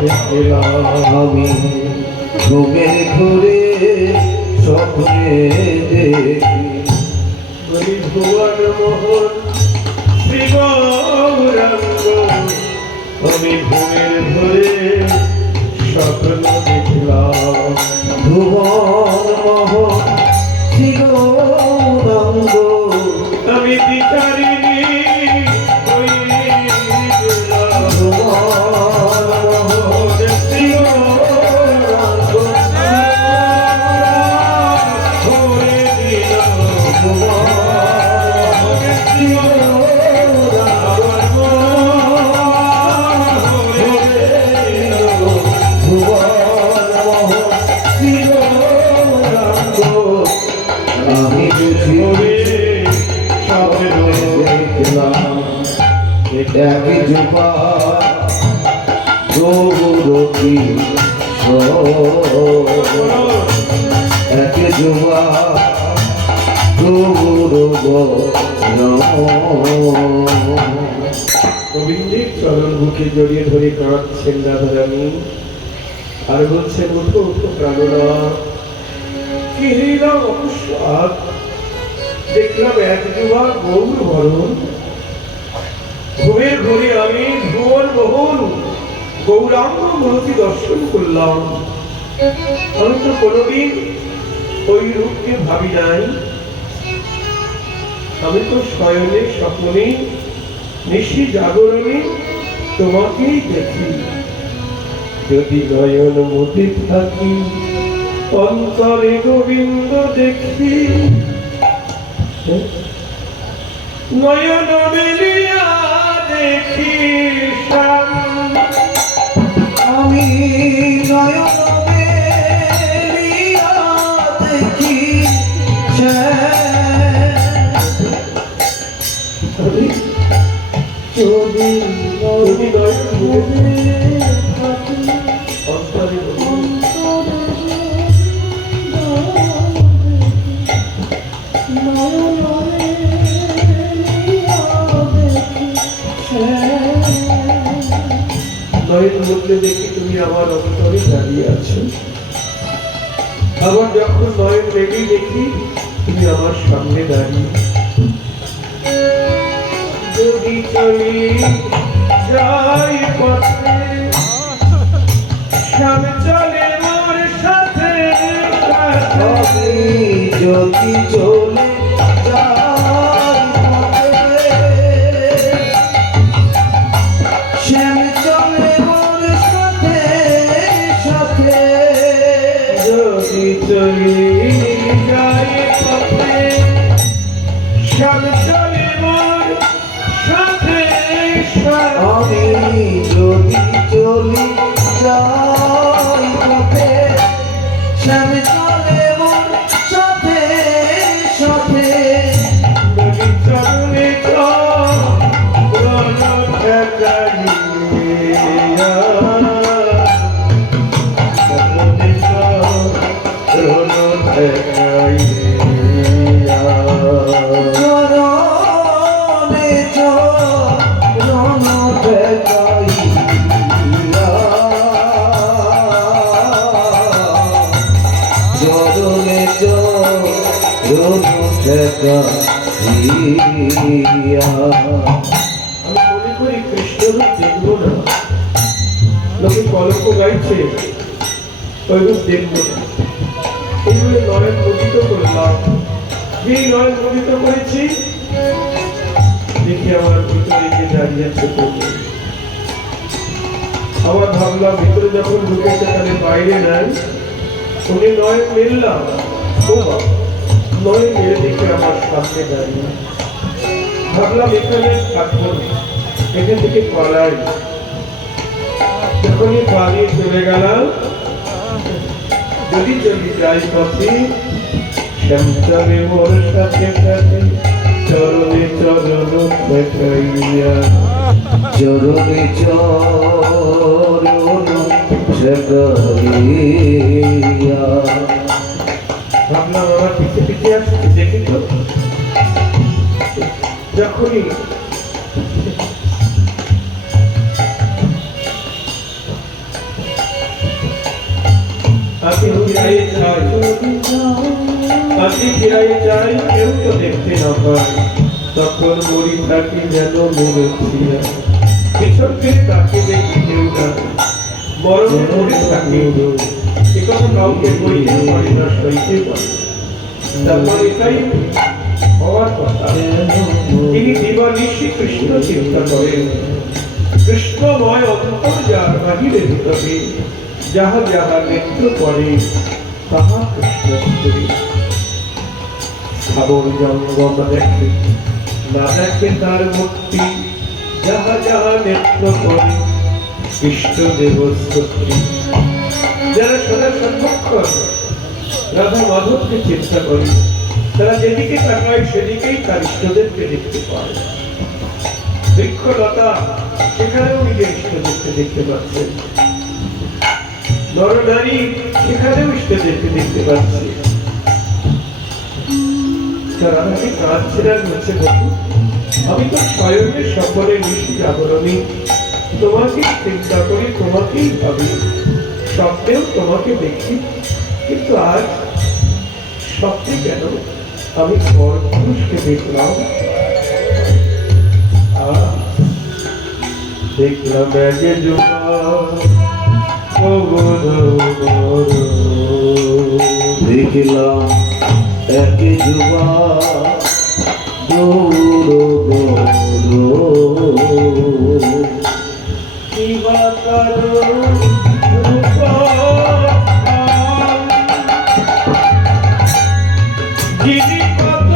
দেখলাম আমি ঘুমে ঘুরে স্বপ্নে দেখি বলি ভুবন মোহন শ্রী গৌরাঙ্গ আমি ঘুমের ঘরে স্বপ্ন দেখলাম ভুবন মোহন শ্রী গৌরাঙ্গ আমি বিচারিণী হয়ে গেলাম ভুবন মোহন শ্রী গৌরাঙ্গ হয়ে দিলাম শ্রী আমি দেখি জুপা গৌরী একে জুবা গোবিন্দের চরণ বুকে জড়িয়ে ধরে কাঁদছেন রাধারানী আর বলছেন উঠো উঠো প্রাণনা কি হইলাম অকস্মাৎ দেখলাম এক যুবা গৌর ভরণ ঘুমের ঘুরে আমি ভুবন মোহন গৌরাঙ্গ মূর্তি দর্শন করলাম আমি তো কোনোদিন ওই রূপকে ভাবি নাই আমি তো শয়নে স্বপ্নে নিশি জাগরণে তোমাকেই দেখি যদি নয়ন মতি থাকি অন্তরে গোবিন্দ দেখি নয়ন মেলিয়া দেখি শ্যাম আমি নয়ন মেলিয়া দেখি যদি নয়ন অন্তরে নয়ন মধ্যে দেখি তুমি আমার অন্তরে দাঁড়িয়ে আছো আবার যখন নয়ন মেঘে দেখি তুমি আমার সামনে দাঁড়িয়ে যদি চলি যাই পথে সামনে চলে মোর সাথে আমি যদি চলে যাই পথে শ্যাম চলে মোর সাথে সাথে যদি চলি যাই পথে সামনে চলে মোর সাথে আমি যদি চলি যাই পথে শ্যাম চলে মোর সাথে সাথে যদি চলে চরণে চরণ ঠেকাইয়া চরণে চরণ ঠেকাইয়া আমি মনে করি কৃষ্ণরূপ দেখবো না লোকে কলঙ্ক গাইছে ওই রূপ দেখবো না এইগুলো নয়ন মোদিত করলাম যেই নয়ন মোদিত করেছি দেখি আমার ভিতরে যে দাঁড়িয়েছে আমার ভাবলাম ভিতরে যখন ঢুকেছে তাহলে বাইরে নাই উনি নয়ন মেললাম ও বাবা নয়ন মেরে দেখে আমার সামনে দাঁড়িয়ে ভাবলাম এখানে থাকবো না এখান থেকে পালাই যখনই পালিয়ে চলে গেলাম যদি চলি যাই পথে শ্যামচরে মোর সাথে সাথে চরণে চরণ ঠেকাইয়া চরণে চরণ ঠেকাইয়া ভাবলাম আমার পিছে পিছে আসছে দেখি তো যখনই আঁকি ফিরাই চাই কেউ তো দেখতে না পায়, তখন মরি থাকি যেন মরেছিলাম। পিছন ফিরে তাকে দেখি কেউ না, মরণে মরে থাকি এ কথা কাউকে বলতে পারি না, সইতে পারি। তারপর এটাই হওয়ার কথা। তিনি দিবানিশি কৃষ্ণ চিন্তা করেন, কৃষ্ণময় অন্তর যার বাহিরে ভিতরে, যাহা যাহা নেত্র করে তাহা কৃষ্ণস্বরী। স্থাবর জঙ্গম দেখে না দেখে তার মূর্তি, যাহা যাহা নেত্র করে কৃষ্ণদেব স্তোত্রী। যারা সদা সর্বক্ষণ রাধা মাধবকে চিন্তা করে, তারা যেদিকে তাকায় সেদিকেই তার ইষ্টদেবকে দেখতে পায়। বৃক্ষলতা সেখানেও নিজের ইষ্টদেবকে দেখতে পাচ্ছেন, নরনারী সেখানেও ইষ্টদেবকে দেখতে পাচ্ছে। তারা নাকি কাঁদছেন আর বলছে, আমি তো স্বয়ংের সকলের ঋষির আবরণী, তোমাকে চিন্তা করি, তোমাকেই ভাবি, স্বপ্নেও তোমাকে দেখি, কিন্তু আজ স্বপ্নে কেন আমি পরপুরুষকে দেখলাম। দেখলাম একে দেখলাম একে যুবা যিনি কত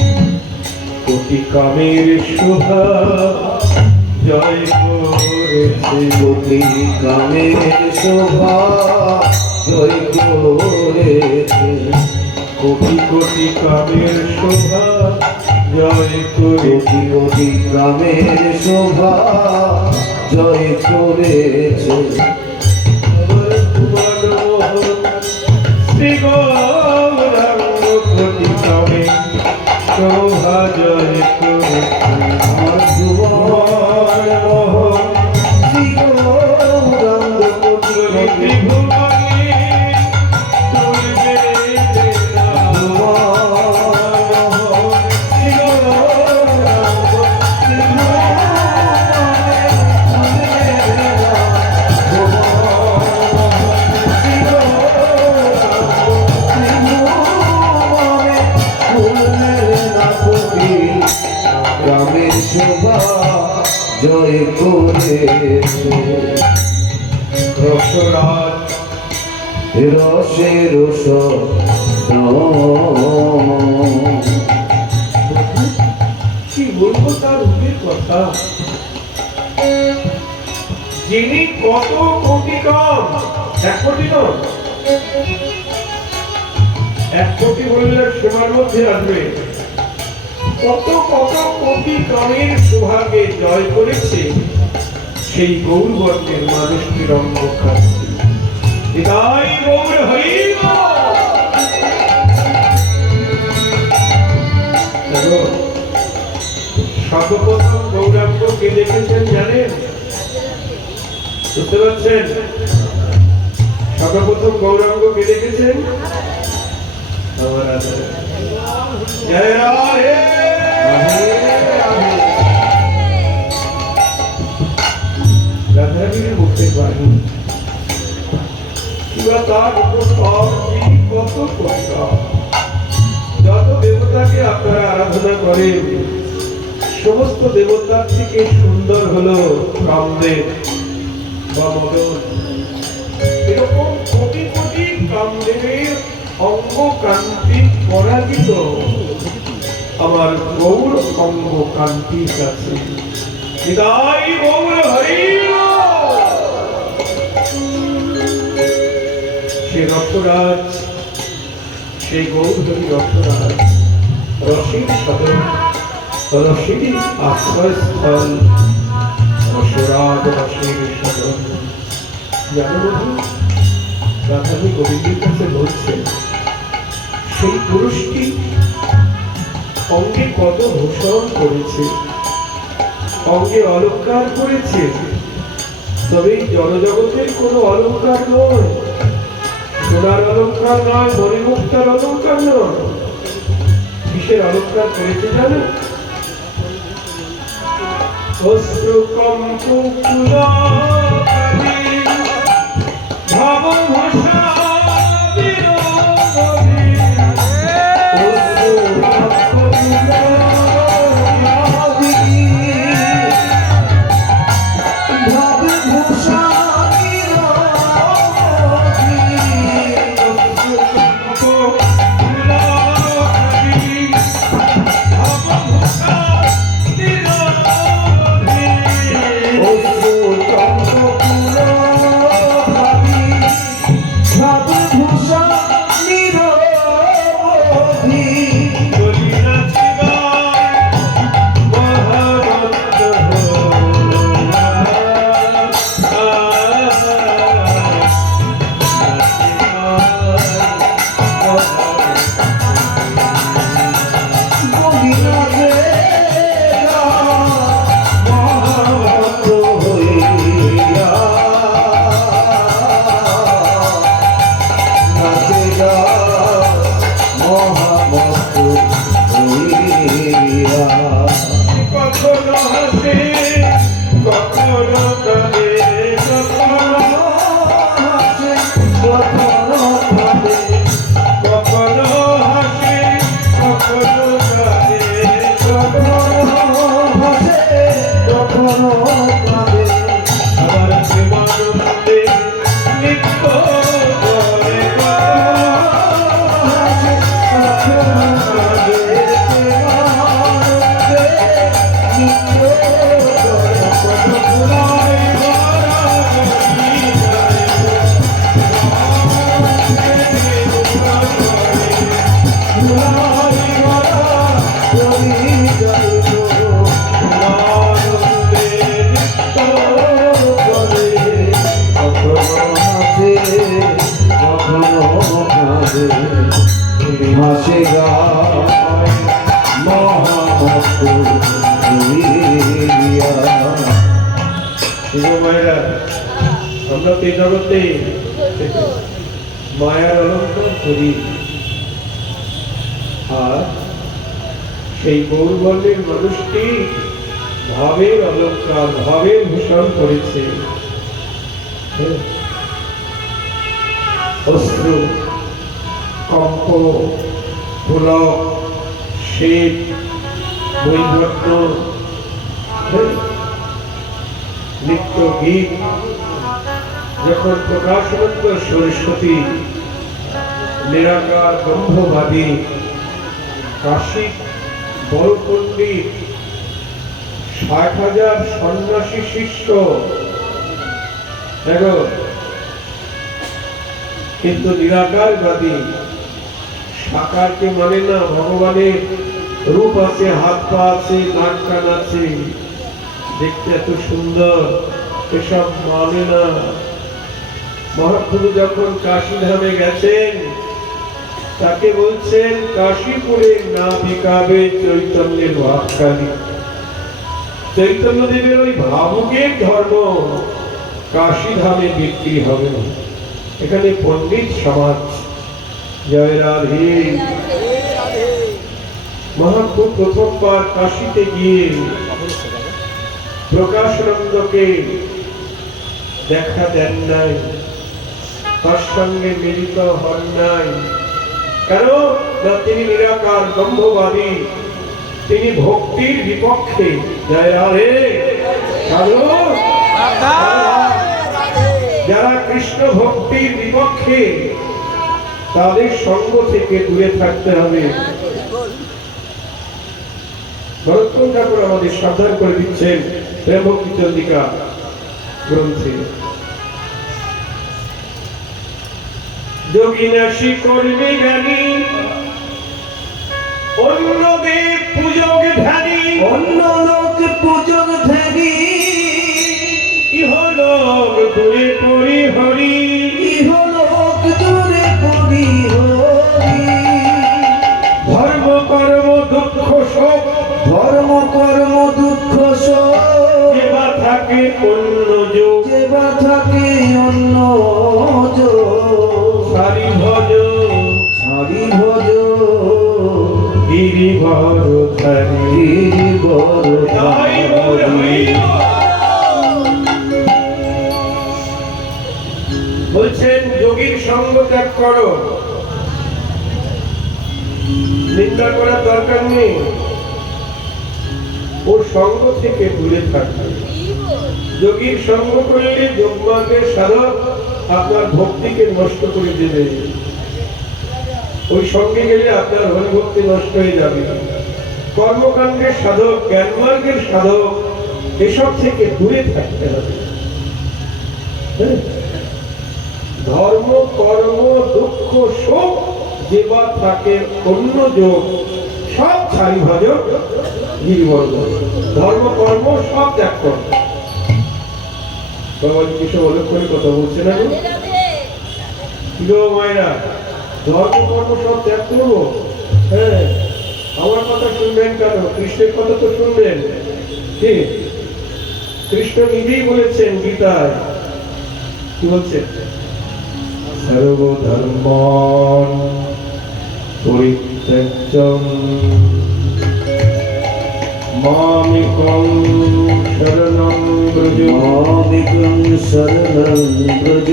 কোটি কোটি কামের শোভা জয় করেছে, কোটি কামের শোভা জয় করেছে, কোটি কোটি কামের শোভা জয় করে, কোটি কোটি কামের শোভা জয় করেছে। শ্রী গৌরাঙ্গ কোটি কামের শোভা জয় করেছে। রামের শোভা জয় করেছে, রসরাজ রসের কি বলবো তার রূপের কথা। যিনি কত কোটি কম, 1 কোটি নয়, 1 কোটি বললে সীমার মধ্যে আসবে, কত কত কোটি কামের শোভাকে জয় করেছে সেই গৌরবর্ণের মানুষটি রঙ্গকান্তি। হৃদয় গৌর হরি সর্বপ্রথম গৌরাঙ্গ কে দেখেছেন জানেন? বুঝতে পারছেন? সর্বপ্রথম গৌরাঙ্গ কে দেখেছেন? জয় রাধে। রাধারানীর মুখে বাণী কিংবা তার উপর কত কথা। যত দেবতাকে আপনারা আরাধনা করেন সমস্ত দেবতার থেকে সুন্দর হলো কামদেব বা মদন। এরকম কোটি কোটি কামদেবের অঙ্গ কান্তি পরাজিত আমার গৌর অঙ্গ কান্তির কাছে। নিতাই গৌর হরি। সে রসরাজ, সেই গৌরহরি রসরাজ, রসের সদন, রসেরই আশ্রয়স্থল, রসরাজ রসের সদন। জানো বন্ধু, রাধারানী গোবিন্দের কাছে বলছেন সেই পুরুষটি অঙ্গে কত ভূষণ করেছে, অঙ্গে অলঙ্কার করেছে, তবে এই জনজগতের কোনো অলঙ্কার নয়, সোনার অলঙ্কার নয়, মণিমুক্তার অলঙ্কার নয়। কিসের অলঙ্কার করেছে জানো? অশ্রু কম্প কুলাবী ভাব ভাষা বিনোদী। অশ্রু কম্প কুলাবী ভাব ভূষা কখনো হাসে কখনো কাঁদে, কখনো হাসে কখনো কাঁদে, আবার প্রেমানন্দে নৃত্য করে। হাসেগা মহাভক্ত মায়েরা, আমরা তো এই জগতে মায়ার অলঙ্কার করি, আর সেই গৌরবর্ণের মানুষটি ভাবের অলঙ্কার, ভাবের ভূষণ করেছে। অস্ত্র কম্প পুলক শ্বেত বৈবর্ণ নিত্য গীত যখন প্রকাশানন্দ সরস্বতী নিরাকার ব্রহ্মবাদী কাশী বড় পণ্ডিত ৬০,০০০ সন্ন্যাসী শিষ্য, দেখো কিন্তু নিরাকারবাদী, সাকারকে মানে না, ভগবানের রূপ আছে, হাত পা আছে, নাক কান আছে, দেখতে এত সুন্দর, এসব মানে না। মহাপ্রভু যখন কাশী ধামে গেছেন তাকে বলছেন কাশীপুরে না বিকাবে চৈতন্যের ভাবকালী। চৈতন্য দেবের ওই ভাবুকের ধর্ম কাশী ধামে বিক্রি হবে না। এখানে পণ্ডিত সমাজ। জয় রাধে। মহাপ্রভু প্রথমবার কাশীতে গিয়ে প্রকাশানন্দকে দেখা দেন নাই, তার সঙ্গে মিলিত হন নাই। কেন না তিনি নিরাকার ব্রহ্মবাদী, তিনি ভক্তির বিপক্ষে। জয় রাধে সাধু। যারা কৃষ্ণ ভক্তির বিপক্ষে তাদের সঙ্গ থেকে দূরে থাকতে হবে। ভরতকুমার ঠাকুর আমাদের সাবধান করে দিচ্ছেন প্রেম ভক্তি চন্দ্রিকা গ্রন্থে। যোগিনাশী কর্মী জ্ঞানী অন্য দেব পূজক ধ্যানী, অন্য লোক পূজক ধ্যানী, ইহলোক দূরে পরি হরি, ইহলোক দূরে পরি হরি। ধর্ম কর্ম দুঃখ শোক, ধর্ম কর্ম দুঃখ শোক, যেবা থাকে অন্য যোগ, যেবা থাকে অন্য যোগ। সারি ভজ ছাড়ি ভজ গিরিভর ধারী। গিরিবর তাই মোর হইল। বলছেন যোগীর সঙ্গ ত্যাগ করো, নিন্দা করার দরকার নেই, ওর সঙ্গ থেকে দূরে থাকবে। যোগীর সঙ্গ করলে যোগমার্গের সাধক আপনার ভক্তিকে নষ্ট করে দেবে, ওই সঙ্গে গেলে আপনার হরিভক্তি নষ্ট হয়ে যাবে। কর্মকাণ্ডের সাধক, জ্ঞানমার্গের সাধক, এসব থেকে দূরে থাকতে হবে। ধর্ম কর্ম দুঃখ শোক যেবা থাকে অন্য যোগ, সব ছাড়ি ভজ গিরিবর্গ। ধর্ম কর্ম সব ত্যাগ করো। বাবা কিছু অনেক করে কথা বলছে না গো মায়েরা, ধর্ম কর্ম সব ত্যাগ করবো। হ্যাঁ, আমার কথা শুনবেন কেন? কৃষ্ণের কথা তো শুনবেন। কি কৃষ্ণ নিজেই বলেছেন গীতায়, কি বলছেন? সর্বধর্ম পরিত্যাজ্য মামেকং শরণং ব্রজ, মামেকং শরণং ব্রজ।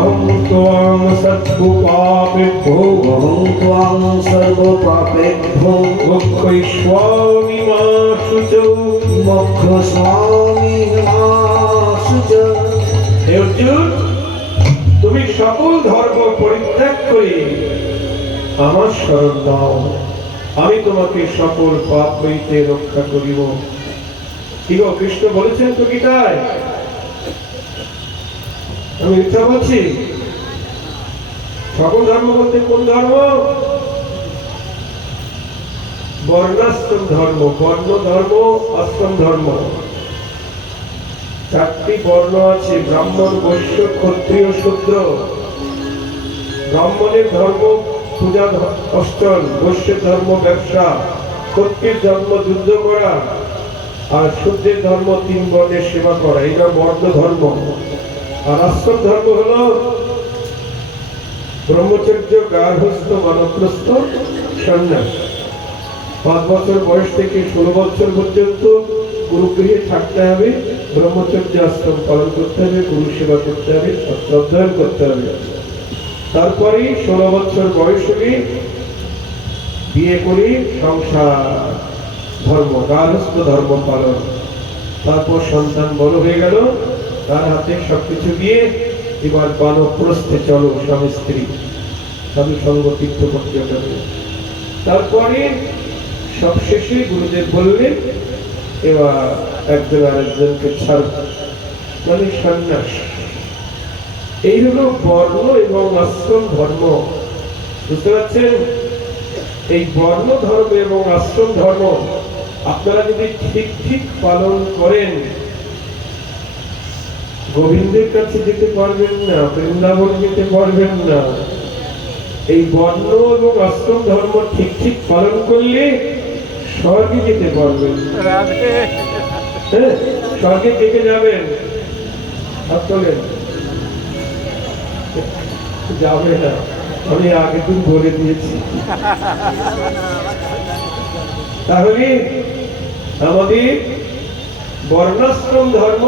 অহং ত্বাং সর্বপাপেভ্যো, অহং ত্বাং সর্বপাপেভ্যো মোক্ষয়িষ্যামি মা শুচৌ। মোক্ষয়িষ্যামি মা শুচৌ। হে অর্জুন, তুমি সকল ধর্ম পরিত্যাগ করে আমার শরণ দাও, আমি তোমাকে সকল পাপ হইতে রক্ষা করিব। কি গো, কৃষ্ণ বলেছেন তো গীতায়? আমি মিথ্যা বলছি? সকল ধর্ম বলতে কোন ধর্ম? বর্ণাশ্রম ধর্ম, বর্ণ ধর্ম, আশ্রম ধর্ম। চারটি বর্ণ আছে, ব্রাহ্মণ, বৈশ্য, ক্ষত্রিয়, শূদ্র। ব্রাহ্মণের ধর্ম পূজা অষ্টন, বৈশ্যের ধর্ম ব্যবসা, ক্ষত্রিয়ের ধর্ম যুদ্ধ করা, আর শূদ্রের ধর্ম তিন বর্ণের সেবা করা। এটা বর্ণ ধর্ম। আর আশ্রম ধর্ম হলো ব্রহ্মচর্য, গার্হস্থ, বানপ্রস্থ, সন্ন্যাস। 5 বছর বয়স থেকে 16 বছর পর্যন্ত গুরুগৃহে থাকতে হবে, ব্রহ্মচর্য আশ্রম পালন করতে হবে, গুরু সেবা করতে হবে, শাস্ত্র অধ্যয়ন করতে হবে। তারপরে 16 বছর বয়স হলে বিয়ে করে সংসার ধর্ম, গার্হস্থ ধর্ম পালন। তারপর সন্তান বড় হয়ে গেল, তার হাতে সবকিছু দিয়ে এবার বানপ্রস্থে চলো, স্বামী স্ত্রী, সাধু সঙ্গ তীর্থ করতে হবে। তারপরে সবশেষে গুরুদেব বললেন এবার একজন আরেকজনকে ছাড়, মানে সন্ন্যাস। এই হলো বর্ণ এবং আশ্রম ধর্ম। বুঝতে পারছেন? এই বর্ণ ধর্ম এবং আশ্রম ধর্ম আপনারা যদি ঠিক ঠিক পালন করেন, গোবিন্দের কাছে যেতে পারবেন না, বৃন্দাবন যেতে পারবেন না। এই বর্ণ এবং আশ্রম ধর্ম ঠিক ঠিক পালন করলে স্বর্গে যেতে পারবেন। হ্যাঁ, স্বর্গে থেকে যাবেন। হাত তোলেন। যাবে না, আমি আগের দিন বলে দিয়েছি। তাহলে আমাদের বর্ণাশ্রম ধর্ম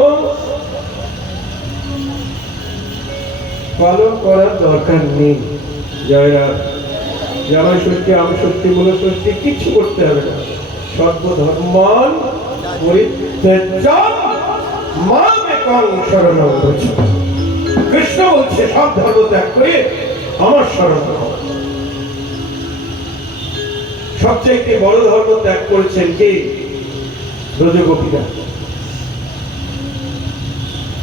পালন করার দরকার নেই। জয়রাম। জামাই ষষ্ঠী, আম ষষ্ঠী, মূল ষষ্ঠী কিছু করতে হবে না। সর্বধর্মান পরিত্যাজ্যম মামেকং শরণং ব্রজ। কৃষ্ণ বলছে সব ধর্ম ত্যাগ করে আমার শরণ হও। সবচাইতে বড় ধর্ম ত্যাগ করেছেন কে? ব্রজগোপীরা।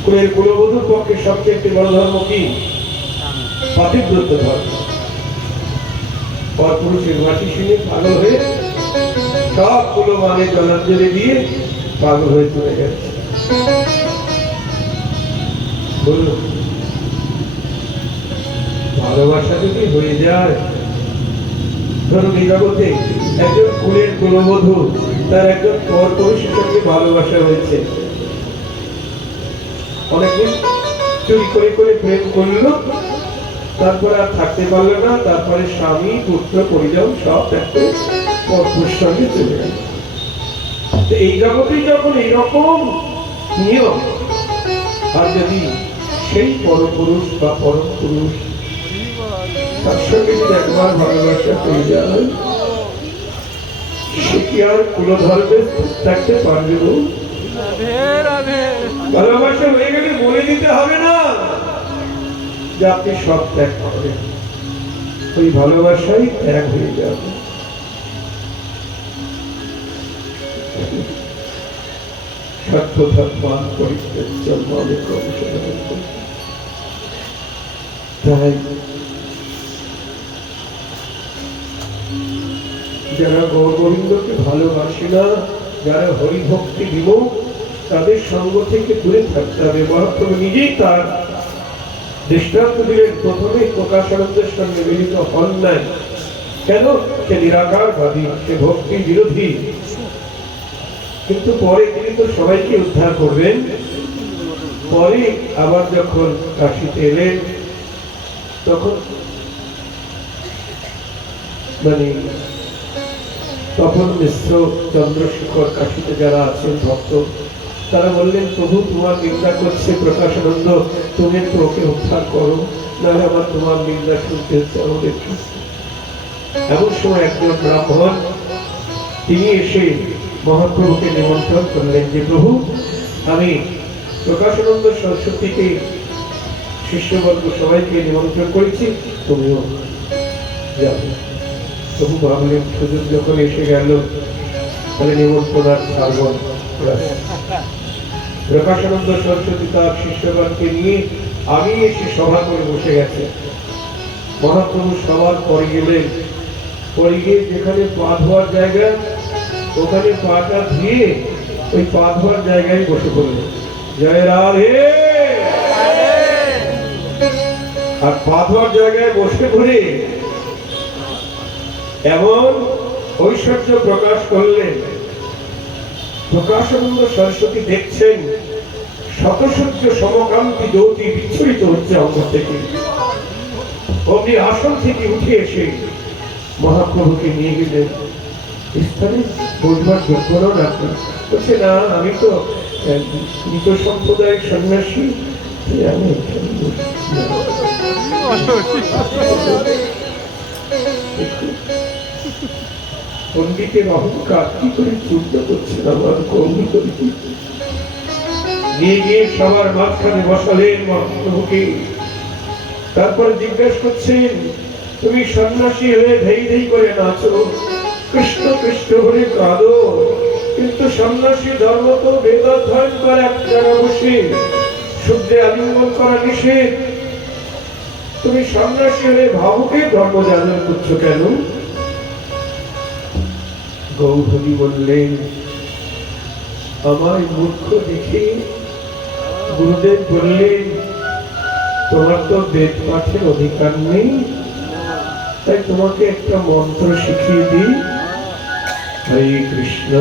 কুলের কুলবধূর পক্ষে সবচেয়ে বড় ধর্ম কি? পাতিব্রত ধর্ম। পরপুরুষের মাটি শুনে পাগল হয়ে সব কুলমানে জলাঞ্জলি দিয়ে পাগল হয়ে চলে গেছে। বলুন, ভালোবাসা যদি হয়ে যায়, ধরুন এই জগতে একজন কুলের কুলবধূ তার একজন পরপুরুষের সঙ্গে ভালোবাসা হয়েছে, অনেকদিন চুরি করে করে প্রেম করলো, তারপর আর থাকতে পারলো না, তারপরে স্বামী পুত্র পরিজন সব ত্যাগ করে পরপুরুষের সঙ্গে চলে গেল। এই জগতে যখন এইরকম নিয়ম, আর যদি সেই পরপুরুষ বা পরম পুরুষ তার সঙ্গে যদি একবার ভালোবাসা হয়ে যায়, সে কি আর কুলধর্মে থাকতে পারবে? ভালোবাসা হয়ে গেলে বলে দিতে হবে না যে আপনি সব ত্যাগ করেন, ওই ভালোবাসাই ত্যাগ হয়ে যাবে। সর্বধর্মান পরিত্যাজ্যম মামেকং শরণং ব্রজ। তাই যারা গৌর গোবিন্দকে ভালোবাসে না, যারা হরিভক্তি বিমুখ, তাদের সঙ্গ থেকে দূরে থাকতে হবে। মহাপ্রভু নিজেই তার দৃষ্টান্ত দিলেন। প্রথমে প্রকাশানন্দের সঙ্গে মিলিত হন নাই। কেন? সে নিরাকারবাদী, সে ভক্তি বিরোধী। কিন্তু পরে তিনি তো সবাইকে উদ্ধার করবেন। পরে আবার যখন কাশীতে এলেন, তখন তখন মিশ্র, চন্দ্রশেখর, কাশীতে যারা আছেন ভক্ত, তারা বললেন, প্রভু তোমার নিন্দা করছে প্রকাশানন্দ, তুমি তো ওকে উদ্ধার করো, নাহলে আমার তোমার নিন্দা শুনতে হচ্ছে আমাদের। এমন সময় একজন ব্রাহ্মণ তিনি এসে মহাপ্রভুকে নিমন্ত্রণ করলেন যে, প্রভু আমি প্রকাশানন্দ সরস্বতীকে, শিষ্যবর্গ সবাইকে নিমন্ত্রণ করেছি, তুমিও যাবে। প্রভু ভাবলেন সুযোগ যখন এসে গেল, তাহলে নিমন্ত্রণ আর ছাড়ব না। প্রকাশানন্দ সরস্বতী তার শিষ্যগণকে নিয়ে আগে এসে সভা করে বসে গেছে। মহাপ্রভু সবার পরে গেলেন। পরে গিয়ে যেখানে পা ধোয়ার জায়গা, ওখানে পাটা ধুয়ে ওই পা ধোয়ার জায়গায় বসে পড়লেন। জয় রাধে। আর পা ধোয়ার জায়গায় বসে পড়ে এমন ঐশ্বর্য প্রকাশ করলেন, প্রকাশানন্দ সরস্বতী দেখছেন শতসূর্য সমকান্তি জ্যোতি বিচ্ছুরিত হচ্ছে অঙ্গ থেকে। অমনি আসন থেকে উঠে এসে মহাপ্রভুকে নিয়ে গেলেন। স্থানে বসবার যোগ্য নন আপনি? বলছে, না, আমি তো মৃত সম্প্রদায়ের সন্ন্যাসী, আমি পণ্ডিতের অহংকার কি করে চূর্ণ করছেন আমার কৌমি করে। নিয়ে গিয়ে সবার মাঝখানে বসালেন মহাপ্রভুকে। তারপরে জিজ্ঞেস করছেন, তুমি সন্ন্যাসী হয়ে ধেই ধেই করে নাচো, কৃষ্ণ কৃষ্ণ বলে কাঁদো, কিন্তু সন্ন্যাসী ধর্ম তো বেদ অধ্যয়ন করে এক জায়গায় বসে শুদ্ধে আলিঙ্গন করা নিষেধ। তুমি সন্ন্যাসী হয়ে ভাবুকে ধর্ম যাজন করছো কেন? গৌরহরি বললেন, আমায় মূর্খ দেখে গুরুদেব বললেন, তোমার তো বেদ পাঠের অধিকার নেই, তাই তোমাকে একটা মন্ত্র শিখিয়ে দিই। হরে কৃষ্ণ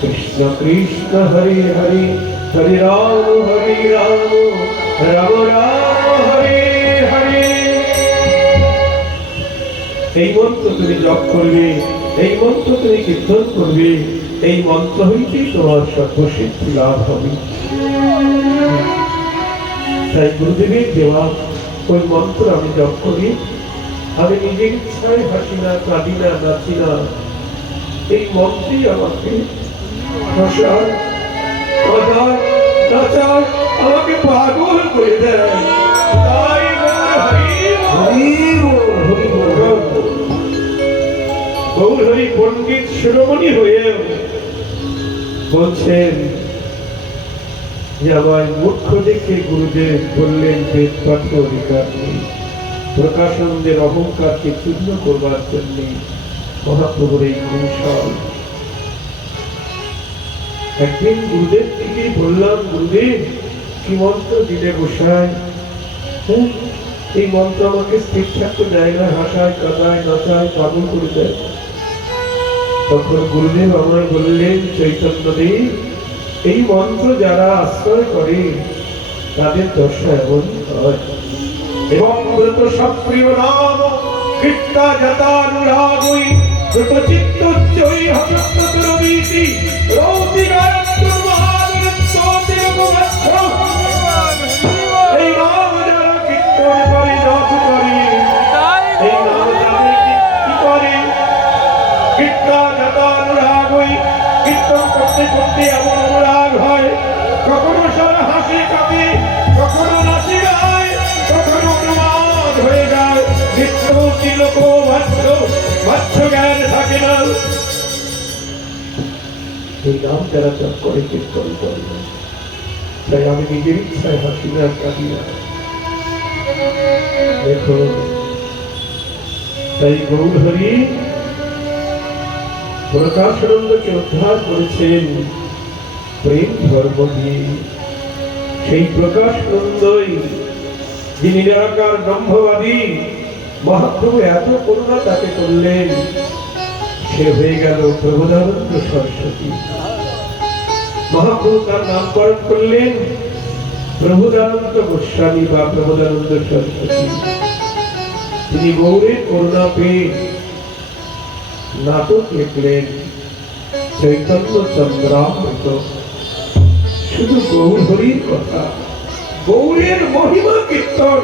কৃষ্ণ কৃষ্ণ হরে হরে, হরে রাম রাম রাম হরে হরে। এই মন্ত্র তুমি জপ করবে, এই মন্ত্র তুমি কীর্তন করবে, এই মন্ত্র হইতেই তোমার সর্বসিদ্ধি লাভ হবে। তাই গুরুদেবের দেওয়া ওই মন্ত্র আমি জপ করি। আমি নিজের ইচ্ছায় হাসি না, কাঁদি না, নাচি না, এই মন্ত্রই আমাকে হাসায়, কাঁদায়, নাচায়, আমাকে পাগল করে দেয়। তাই গৌরহরি পণ্ডিত শিরোমণি হয়ে বলছেন যে আমায় মূর্খ দেখে গুরুদেব বললেন বেদ পাঠে অধিকার নেই। প্রকাশানন্দের অহংকারকে চূর্ণ করবার জন্য মহাপ্রভুর এই কৌশল। একদিন গুরুদেব থেকে বললাম, গুরুদেব কি মন্ত্র দিলে গোসাই? এই মন্ত্র আমাকে স্থির থাকতে দেয় না, হাসায়, কাঁদায়, নাচায়, পাগল করে দেয়। তখন গুরুদেব আমায় বললেন, চৈতন্যদেব, এই মন্ত্র যারা আশ্রয় করে তাদের দশা এমন হয়। এবং ব্রত সপ্রিয় নাম কীর্তা যতানুরাগই ব্রত চিত্তোচ্চৈ হসত্যতরবীতি রৌতি গায়ত্রর মহানৃত্যতে অবগচ্ছ। এই নাম যারা কীর্তন করে, জপ করে, এই নাম যারা কি করে, কীর্তা যতানুরাগই, কীর্তন করতে করতে এমন অনুরাগ হয়, কখনো সারা হাসি কাঁদে, কখনো নাচি গায়, কখনো অনুবাদ হয়ে যায়। নিত্য তিলক বাচ্চ জ্ঞান থাকে না। এই নাম যারা জপ করে, কীর্তন করে, তাই আমি নিজের ইচ্ছায় হাসি না, কাঁদি না। দেখো, তাই গৌরহরি প্রকাশানন্দকে উদ্ধার করেছেন প্রেম ধর্ম দিয়ে। সেই প্রকাশানন্দই যিনি নিরাকার ব্রহ্মবাদী, মহাপ্রভু এত করুণা তাকে করলেন, সে হয়ে গেল প্রবোধানন্দ সরস্বতী। মহাপ্রভু তার নামকরণ করলেন প্রবোধানন্দ গোস্বামী বা প্রবোধানন্দ সরস্বতী। তিনি গৌরের করুণা পেয়ে নাটক লিখলেন চৈতন্য চন্দ্রামৃত। শুধু গৌর হরির কথা, গৌরের মহিমা কীর্তন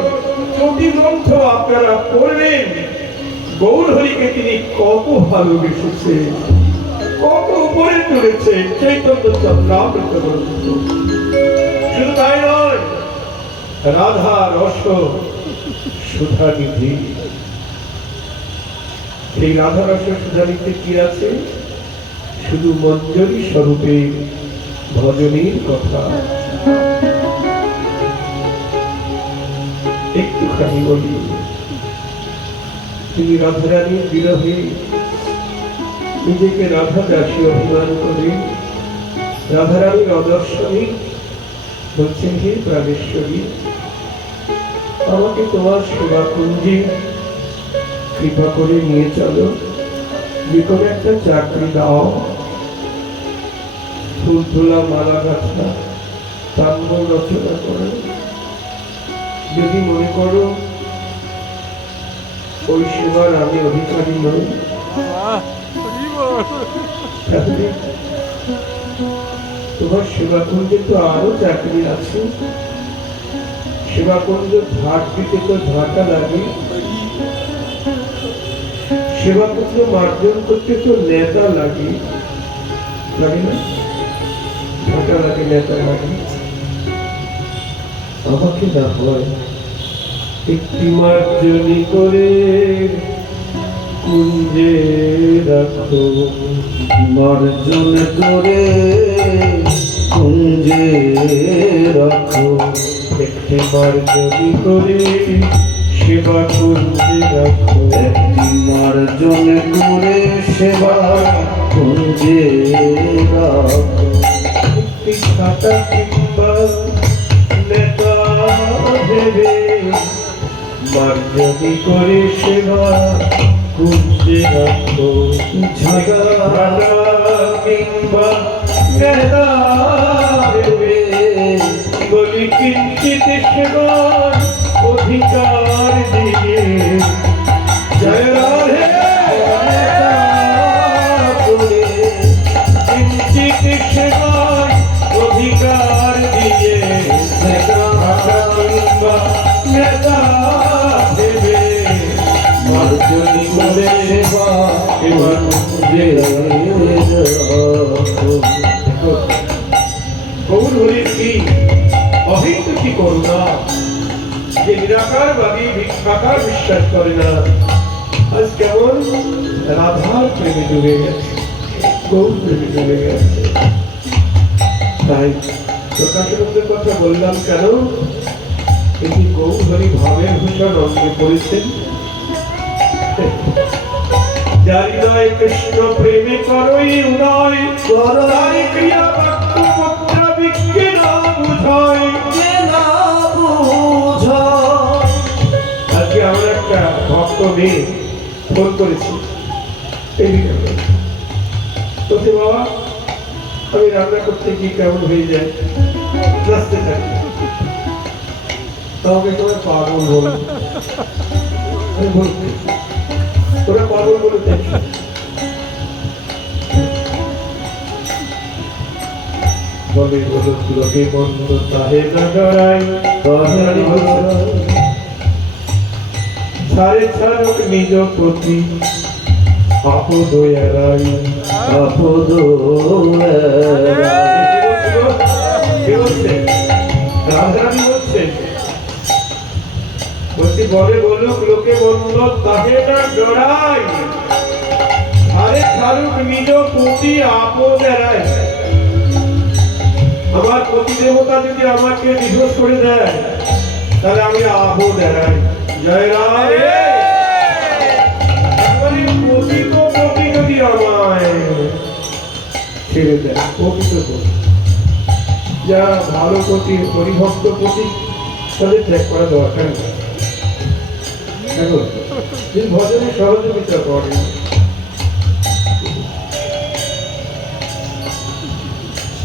প্রতি গ্রন্থ আপনারা পড়বেন। গৌর হরিকে তিনি কত ভালোবেসেছেন, কত উপরে তুলেছেন চৈতন্য চন্দ্রামৃত গ্রন্থ। শুধু তাই নয়, রাধা রস সুধা নিধি। এই রাধা রস সুধানিতে কি আছে? শুধু মঞ্জরি স্বরূপে ভজনের কথা। একটুখানি বলি, তিনি রাধারানীর বিরহে নিজেকে রাধা দাসী অভিমান করে রাধারানীর অদর্শনী বলছেন, হে প্রাণেশ্বরী, আমাকে তোমার সেবা কুঞ্জে কৃপা করে নিয়ে চলো, যে কোনো একটা চাকরি দাও, ফুল তোলা, মালা গাঁথা, তাম্র রচনা করো। যদি মনে করো ওই সেবার আমি অধিকারী নই, তাহলে তোমার সেবাকুঞ্জে তো আরো চাকরি আছে। সেবাকুঞ্জ ধার দিতে তো ধাটা লাগে, সেবাকুঞ্জ মার্জন করতে তো নেতা লাগে, লাগে না? ধাটা লাগে, নেতা লাগে। আমাকে না হয় একটি মার্জনী করে কুঞ্জে রাখো, মার্জন করে কুঞ্জে রাখো। একটি মার্জনী করে সেবা কুঞ্জে রাখো, একটি মার্জন করে সেবা কুঞ্জে রাখো। একটি খাতা কিংবা নেতা ভেবে মার্জনী করে সেবা কুঞ্জে রাখো। ঝাড়া কিংবা নেতা ভেবে বলি কিঞ্চিত সেবার অধিকার দিয়ে। জয় রাধে নেতা ভেবে মার্জনী করে সেবা এবার কুঞ্জে রাখো। গৌর হরির কি অহিত কি করুণা, যে নিরাকারবাদী ভিক্ষাকার বিশ্বাস করে না, আজ কেমন রাধার প্রেমে ডুবে গেছে, গৌর প্রেমে ডুবে গেছে। তাই প্রকাশনদের কথা বললাম কেন, এটি গৌর হরি ভাবের ভূষণ অঙ্গে পড়েছেন। যার হৃদয় কৃষ্ণ প্রেমে করই উদয়, তার ক্রিয়া বাক্য মুদ্রা বিজ্ঞে না বুঝায়। আজকে আমরা একটা ভক্ত মেয়ে ফোন করেছি, বলছে বাবা আমি রান্না করতে কি কেমন হয়ে যায়, নাচতে থাকি, আমাকে তোমার পাগল বল। তোরা পাগল বলে দেখি, বলে বলো লোকে বন্ধ তাহে না ডরাই, সারে ছাড়ক নিজ প্রতি আপদ এড়াই। আপদ কি বলছে রাধারানী? বলছে বলছি বলে বলুক লোকে বন্ধ তাহে না ডরাই, সারে ছাড়ুক নিজ প্রতি আপদ এড়াই। আমার প্রতি দেবতা যদি আমাকে নিধস করে দেয় তাহলে আমি আপদ এড়াই। জয় রাম। প্রকৃত প্রতি যদি আমায় ছেড়ে দেয়, প্রকৃত প্রতি যারা ভালো প্রতি পরিভক্ত প্রতি তাদের ত্যাগ করা দরকার নেই। ভজনে সহযোগিতা করে,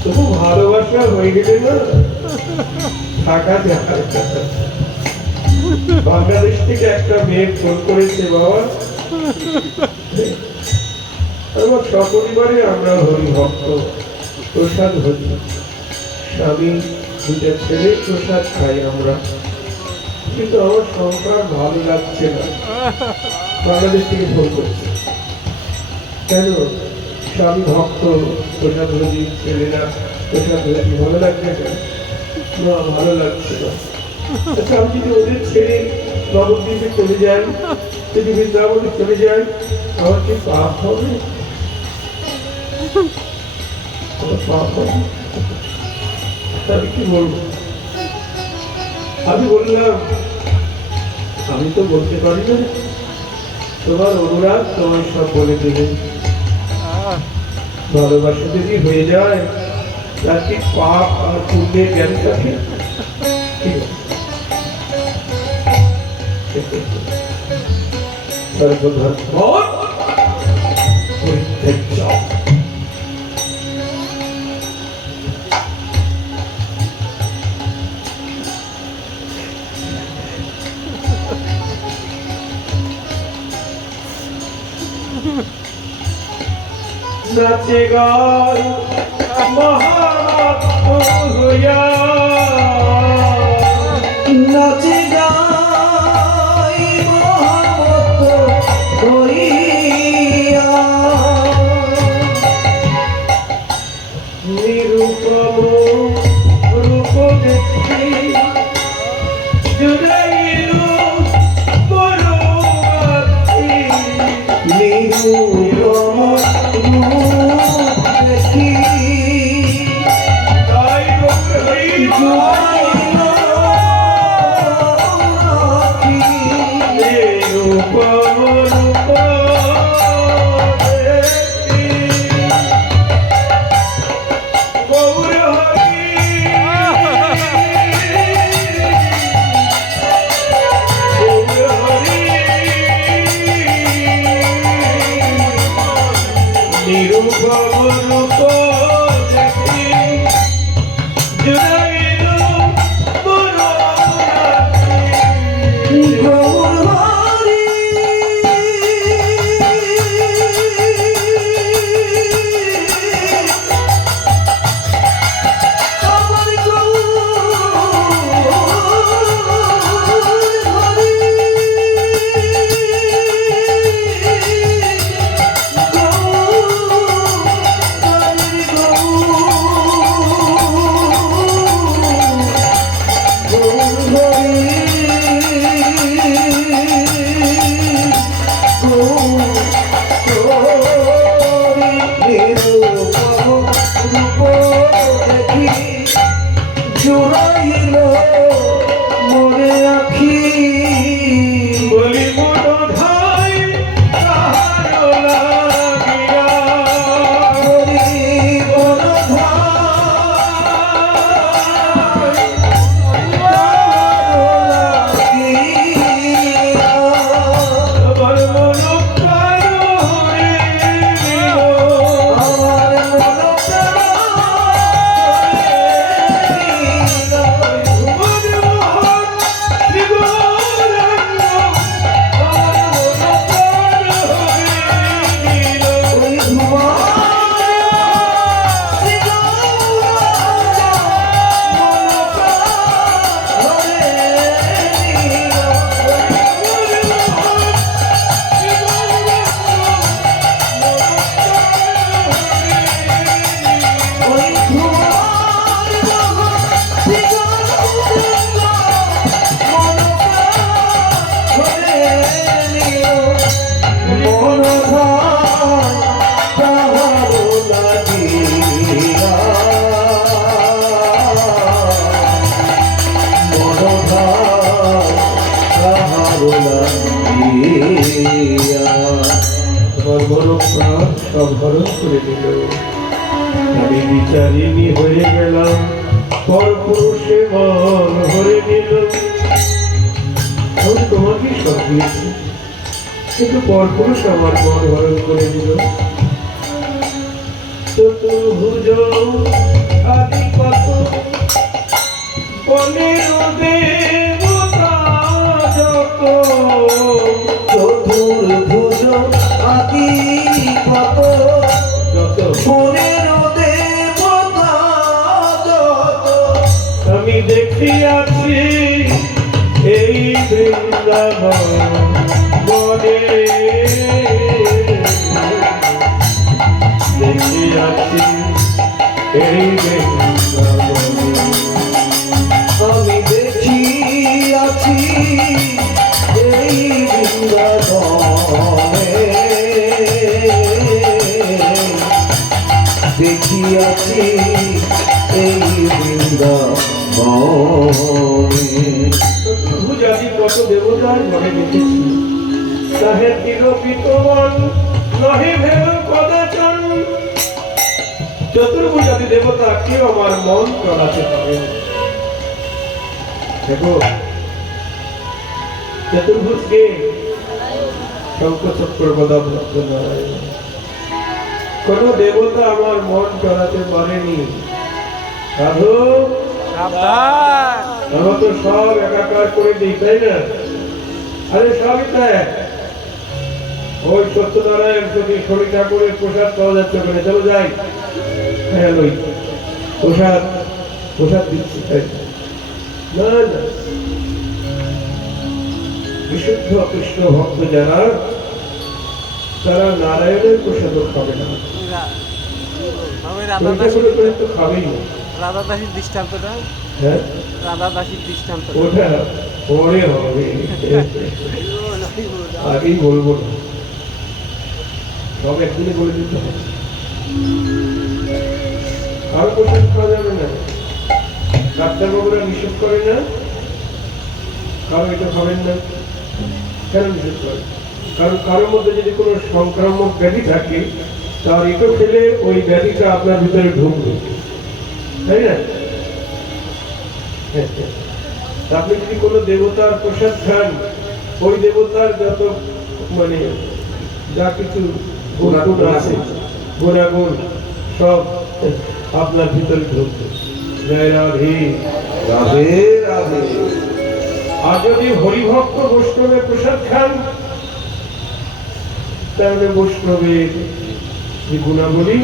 তবু ভালোবাসা হয়ে গেলে না থাকা যায়। বাংলাদেশ থেকে একটা মেয়ে ফোন করেছে, বাবা আমার সপরিবারে আমরা হরি ভক্ত, প্রসাদ হরি, স্বামী দুটা ছেলে প্রসাদ খাই আমরা, কিন্তু আমার সংসার ভালো লাগছে না। বাংলাদেশ থেকে ফোন করেছে, কেন স্বামী ভক্ত প্রসাদ হরি, ছেলেরা প্রসাদ হরি, ভালো লাগছে কেন? না ভালো লাগছে না। আচ্ছা আমি যদি ওদের ছেড়ে নবদ্বীপে চলে যাই, যদি বৃন্দাবনে চলে যাই, আমার কি পাপ হবে? পাপ হবে? আমি কি বলবো? আমি বললাম আমি তো বলতে পারি না, তোমার অনুরাগ তোমায় সব বলে দেবে। ভালোবাসা যদি হয়ে যায় তার কি পাপ আর পুণ্যের জ্ঞান থাকে? সর্বধর্ম পরিত্যাজ্য। নাচে গায় মহাভক্ত হইয়া, নাচে গাই মহাভক্ত হইয়া, নিরূপম রূপ দেখি জুড়াইল পরমাত্মী। নিরূপম রূপ দেখি তাই গৌর হরি জুড়াইল রাখি। নিরূপম রূপ দেখি গৌর হরি গৌর হরি নিরূপম রূপ দেখি জুড়াইল পরমাত্মী। গৌর হরি আমার গৌর ধার তাহার লাগিয়া মন ধার তাহার লাগিয়া আমার বড় প্রাণ সব হরণ করে দিল। আমি বিচারিণী হয়ে গেলাম, পরপুরুষে মন ভরে নিল। আমি তোমাকে সব দিয়েছি, কিন্তু পরপুরুষ আমার মন হরণ করে দিল। চতুর্ভুজ আদি কত বনের দেবতা যত, চতুর্ভুজ আদি কত যত মনের দেবতা যত আমি দেখিয়াছি এই বৃন্দাবন বনে, দেখিয়াছি এই বৃন্দাবনে। আমি দেখিয়াছি এই বৃন্দাবনে দেখিয়াছি এই বৃন্দাবনে চতুর্ভুজ আদি কত দেবতার ঘরে দেখেছি, তাহে তিরোপিত মন নহে ভেদ কদাচন। চতুর্ভুজ আদি দেবতা কেউ আমার মন চলাতে পারে না। দেখো চতুর্ভুজ কে? শঙ্খ চক্র গদা ভক্ত নারায়ণ। কোন দেবতা আমার মন চলাতে পারেনি। সাধু আমরা তো সব একাকার করে দিই, তাই না? আরে সবই তাই। ওই সত্যনারায়ণ যদি শনি ঠাকুরের প্রসাদ পাওয়া যাচ্ছে ওখানে, চলো যাই। হ্যাঁ ওই প্রসাদ প্রসাদ দিচ্ছি, তাই না? না, বিশুদ্ধ কৃষ্ণ ভক্ত যারা, তারা নারায়ণের প্রসাদও খাবে না, করে তো খাবেই না। রাধা দাসীর দৃষ্টান্তটা, হ্যাঁ রাধা দাসীর দৃষ্টান্ত ওটা পরে হবে, আগেই বলবো না, সব একদিনে বলে দিতে হবে। আর প্রসাদ খাওয়া যাবে না, ডাক্তারবাবুরা নিষেধ করে না, কারো এটা খাবেন না। কেন নিষেধ করে? কারণ কারোর মধ্যে যদি কোনো সংক্রামক ব্যাধি থাকে, তার এটা খেলে ওই ব্যাধিটা আপনার ভিতরে ঢুকবে, তাই না? আপনি যদি কোনো দেবতার প্রসাদ খান, ওই দেবতার যত মানে যা কিছু গুণাগুণ আছে, গুণাগুণ সব আপনার ভিতরে ঢুকবে। জয় রাধে রাধে রাধে আর যদি হরিভক্ত বৈষ্ণবের প্রসাদ খান, তাহলে বৈষ্ণবের যে গুণাবলী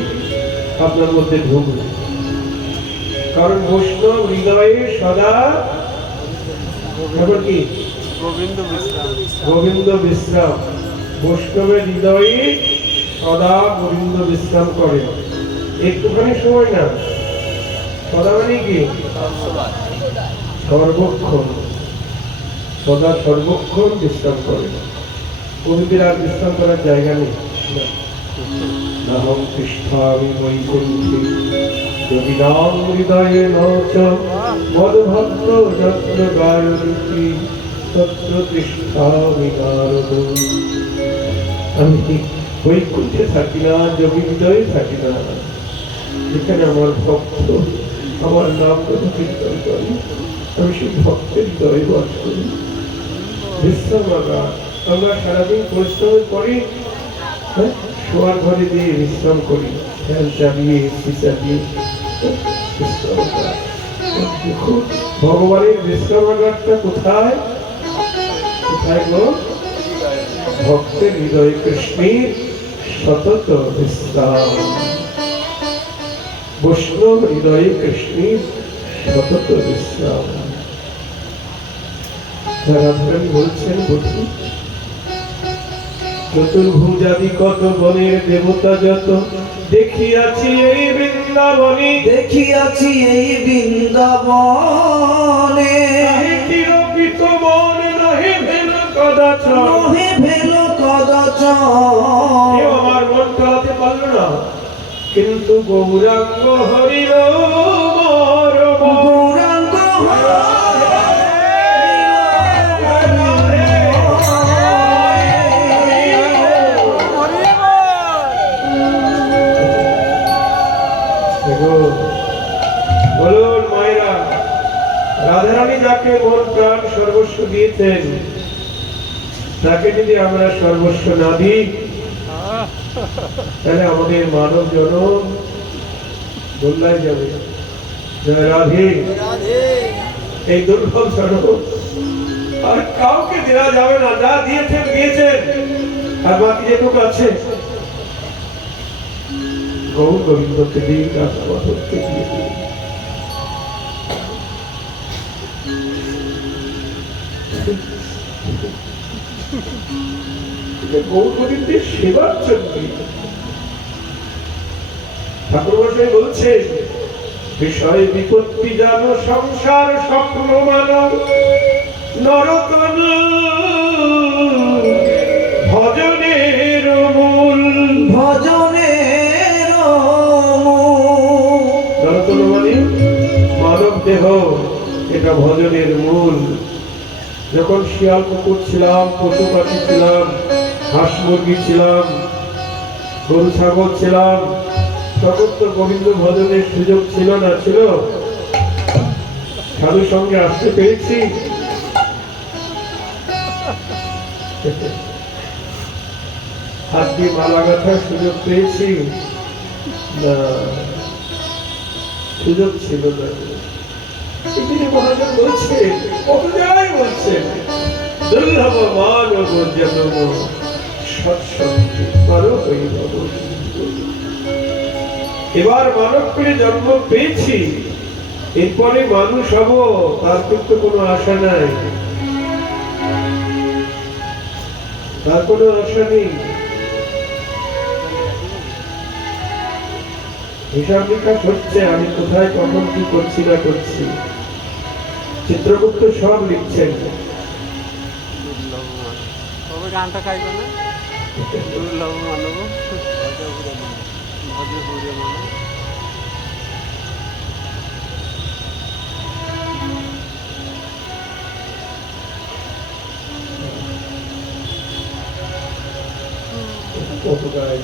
আপনার মধ্যে ঢুকবে। কারণ বৈষ্ণব হৃদয়ে সদা কি গোবিন্দ বিশ্রাম। গোবিন্দ বিশ্রাম, বৈষ্ণবের হৃদয়ে সদা গোবিন্দ বিশ্রাম করে। একটুখানি সময় না, সদা মানে কি সর্বক্ষণ, সদা সর্বক্ষণ বিশ্রাম করে। কবিদের আর বিশ্রাম করার জায়গা নেই। নাহং তিষ্ঠামি বৈকুণ্ঠে যোগিনাং হৃদয়ে নচ মদভক্ত যত্র গায়ন্তি তত্র তিষ্ঠামি নারদ। আমি বৈকুণ্ঠে থাকি না, যোগী হৃদয়ে থাকি না, যেখানে আমার ভক্ত আমার নাম কথা কীর্তন করি, আমি সেই ভক্তের হৃদয়ে বাস করি। বিশ্রামাগার, আমরা সারাদিন পরিশ্রম করি, শোয়ার ঘরে দিয়ে বিশ্রাম করি, ফ্যান চালিয়ে এসি চালিয়ে বিশ্রামাগার। দেখুন ভগবানের বিশ্রামাগারটা কোথায়? কোথায় গো? ভক্তের হৃদয়ে কৃষ্ণের সতত বিশ্রাম। বৈষ্ণব হৃদয়ে কৃষ্ণের সতত বিশ্রাম। রাধারানী বলছেন, বলছি চতুর্ভুজাদি কত বনের দেবতা যত, দেখিয়াছি এই বৃন্দাবনে, দেখিয়াছি এই বৃন্দাবনে তিরোপিত মন নহে ভেল কদাচন। নহে ভেল কদাচ কেউ আমার মন টলাতে পারল না, কিন্তু গৌরাঙ্গ হরির মরম। গৌরাঙ্গ বলুন মায়েরা, রাধারানী যাকে মন প্রাণ সর্বস্ব দিয়েছেন, তাকে যদি আমরা সর্বস্ব না দিই, তাহলে আমাদের মানব জনম গোল্লায় যাবে। জয় রাধে। এই দুর্ভোগ জনম আর কাউকে দেওয়া যাবে না। যা দিয়েছেন দিয়েছেন, আর বাকি যেটুকু আছে গৌর গোবিন্দকে দিন, রাধামাধবকে দিয়ে দিন। গৌর গোবিন্দের সেবার জন্য ঠাকুর মশাই বলছেন, বিষয় বিপত্তি জানো সংসার স্বপ্ন মানব নরতন ভজনের মূল। ভজনের নরতন মানে মানব দেহ, এটা ভজনের মূল। যখন শিয়াল কুকুর ছিলাম, পশু পাখি ছিলাম, হাঁস মুরগি ছিলাম, গরু ছাগল ছিলাম, তখন তো গোবিন্দ ভজনের সুযোগ ছিল না। ছিল সাধুর সঙ্গে আসতে পেরেছি, হাত দিয়ে মালা গাঁথার সুযোগ পেয়েছি না, সুযোগ ছিল না। এখানে মহাজন বলছে, কত জায়গায় বলছে, দুর্লভ মানব জন্ম সৎসঙ্গে পর হইব। এবার মানব করে জন্ম পেয়েছি, এরপরে মানুষ হব, তার কিন্তু কোনো আশা নাই, তার কোনো আশা নেই। হিসাব নিকাশ হচ্ছে, আমি কোথায় কখন কি করছি না করছি। চিত্রগুপ্ত সব লিখছেন। তবে গানটা খাইবে না, দুর্লভ মানব ভজে ভরে মানব। কত গায়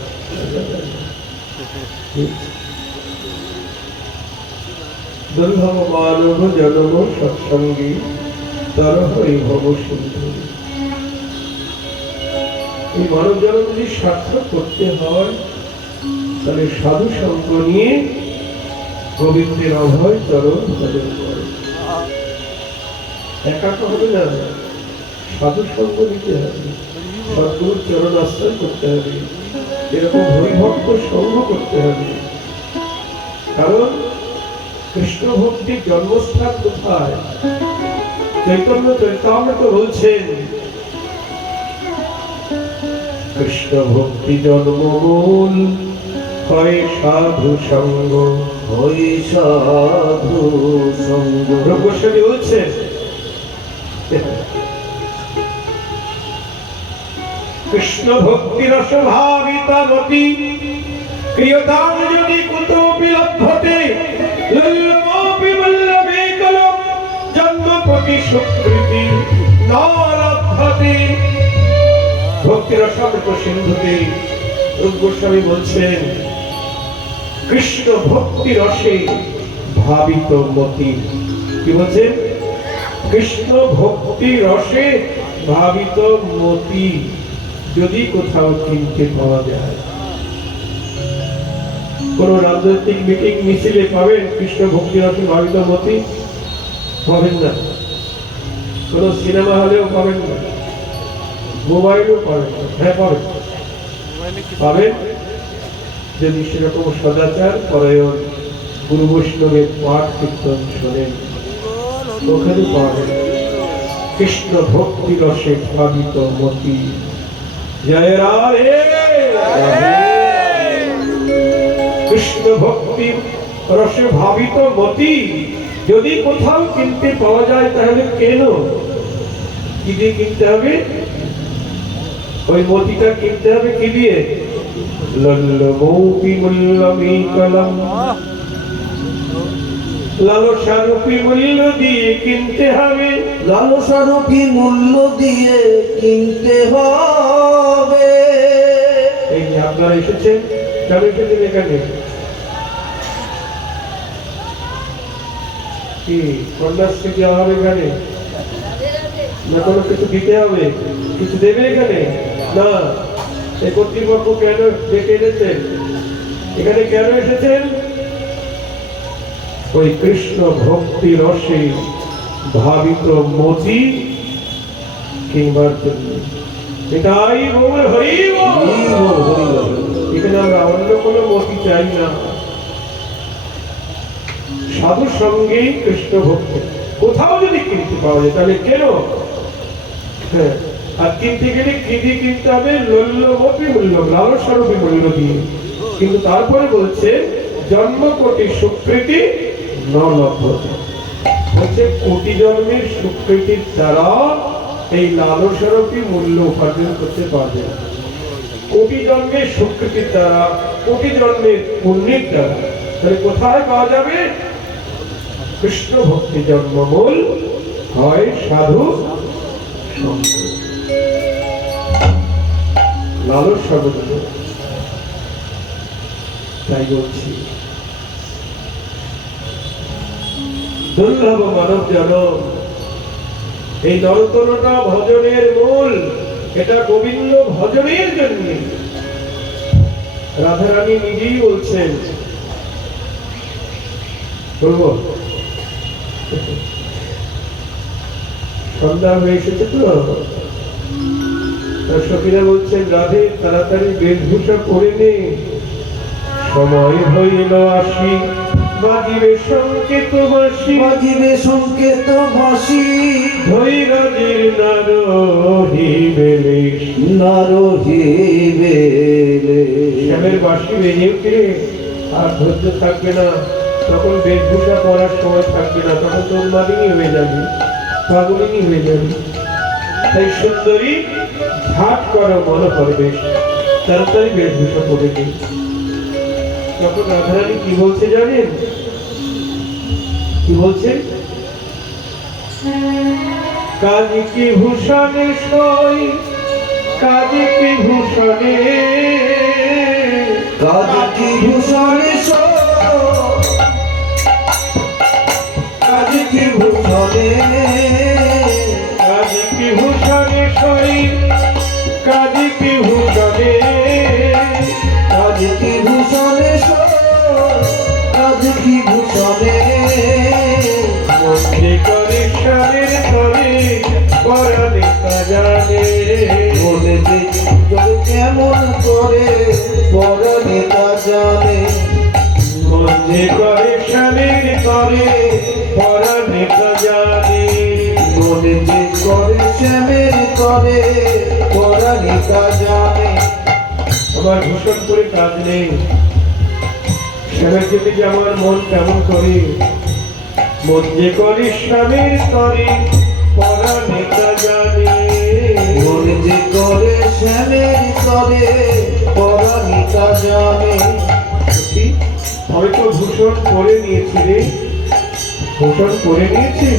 দুর্লভ মানব জনম সৎসঙ্গী তর হই ভব সিন্ধু। এই মানব জনম যদি সার্থক করতে হয়, তাহলে সাধু সঙ্গ নিয়ে গোবিন্দের অভয় চরণ ভজন করে। একা তো হবে না, সাধু সঙ্গ নিতে হবে, সদ্গুরুর চরণ আশ্রয় করতে হবে, এরকম হরিভক্ত সঙ্গ করতে হবে। কারণ কৃষ্ণ ভক্তির জন্মস্থান কোথায়? চৈতন্য চৈতামৃত বলছেন, কৃষ্ণ ভক্তি জন্মমূল হয় সাধু সঙ্গ। হই সাধু সঙ্গ। গোস্বামী বলছেন, কৃষ্ণ ভক্তি রস ভাবিতা মতি ক্রিয়তাম যদি কুতোপি লভ্যতে লল্লমোপি বল্লভে কলম জন্মপতি সুকৃতি ন লভ্যতে। ভক্তি রসামৃত সিন্ধুতে রূপ গোস্বামী বলছেন, কৃষ্ণ ভক্তি রসে ভাবিত মতি। কি বলছেন? কৃষ্ণ ভক্তি রসে ভাবিত মতি যদি কোথাও কিনতে পাওয়া যায়। কোন রাজনৈতিক মিটিং মিছিলে পাবেন কৃষ্ণ ভক্তি রসে ভাবিত মতি? পাবেন না। কোন সিনেমা হলেও পাবেন না, মোবাইলেও পাবেন না। হ্যাঁ পাবেন, পাবেন যদি সেরকম সদাচার পরায়ণ গুরু বৈষ্ণবের পাঠ কীর্তন শোনেন, ওখানে পাবেন কৃষ্ণ ভক্তি রসে ভাবিত মতি। জয় রাধে। কৃষ্ণ ভক্তি রসে ভাবিত মতি যদি কোথাও কিনতে পাওয়া যায়, তাহলে কেন? কি দিয়ে কিনতে হবে? ওই মতিটা কিনতে হবে কি দিয়ে? লল্ল মৌপি মূল্যমি কলম, লালসারূপী মূল্য দিয়ে কিনতে হবে। লালসারূপী মূল্য দিয়ে কিনতে হবে। এই যে আপনারা এসেছেন, কেন এসেছেন এখানে? কি কন্যাশ্রী দেওয়া হবে এখানে? না কোনো কিছু দিতে হবে? কিছু দেবে এখানে? না। এই কর্তৃপক্ষ কেন ডেকে এনেছেন? এখানে কেন এসেছেন? ওই কৃষ্ণ ভক্তি রসে ভাবিত মতি কিংবার জন্য। এটাই বল হরি বল। এখানে আমরা অন্য কোনো মতি চাই না, সাধু সঙ্গেই কৃষ্ণ ভক্তি। কোথাও যদি কিনতে পাওয়া যায় তাহলে কেন? হ্যাঁ, আর কিনতে গেলে কি দিয়ে কিনতে হবে? লল্লমপি মূল্য, লালসারূপী মূল্য দিয়ে। কিন্তু তারপরে বলছে জন্ম কোটি সুকৃতি ন লভ্যতে। বলছে কোটি জন্মের সুকৃতির দ্বারা এই লালসারূপী মূল্য উপার্জন করতে পারবে না। কোটি জন্মের সুকৃতির দ্বারা, কোটি জন্মের পুণ্যের দ্বারা। তাহলে কোথায় পাওয়া যাবে? কৃষ্ণ ভক্তি জন্মমূল, হয় সাধু সঙ্গ। লালসা বলতে তাই বলছি দুর্লভ মানব জনম। এই নরতনটা ভজনের মূল, এটা গোবিন্দ ভজনের জন্য। রাধারানী নিজেই বলছেন, বলবো সন্ধ্যা হয়ে এসেছে তো সখীরা বলছেন, রাধে তাড়াতাড়ি বেশভূষা করে নে, সময় হইল আসি, বাজিবে সংকেত বাঁশি, বাজিবে সংকেত বাঁশি, ধৈরাজের নারহিবে লেশ, নারহিবে লেশ। শ্যামের বাঁশি বেজে উঠলে আর ধৈর্য থাকবে না, তখন বেশভূষা করার সময় থাকবে না, তখন তোর মালিনী হয়ে যাবে, পাগলিনী হয়ে যাবে। তাই সুন্দরী ঝাট করো মন পরিবেশ, তাড়াতাড়ি বেশভূষা করে দিন। তখন রাধারানী কি বলছে জানেন? কি বলছে? কাজী কি ভূষণে সই, কাজী কি ভূষণে, কাজ কি ভূষণে সই, কাজ কি ভূষণে, কাজী কি ভূষণে সই, কাজী কি ভূষণে, কাজ কি ভূষণে সই, কাজ কি ভূষণে। মধ্যে করে স্বামীর তরে পরাণে জানে, মনে তোর কেমন করে পরাণে তা জানে। মধ্যে করে স্বামীর তরে পরাণে জানে, মনে যে করে শ্যামের করে পরাণে তা জানে। আমার ভূষণ করে কাজ নেই, শ্যামের জন্য যে আমার মন কেমন করে। মধ্যে করে স্বামীর তরে পরাণে জানে, মনে যে করে শ্যামের করে পরাণে তা জানে। সত্যি আমি তো ভূষণ করে নিয়েছি রে, ভূষণ করে নিয়েছি।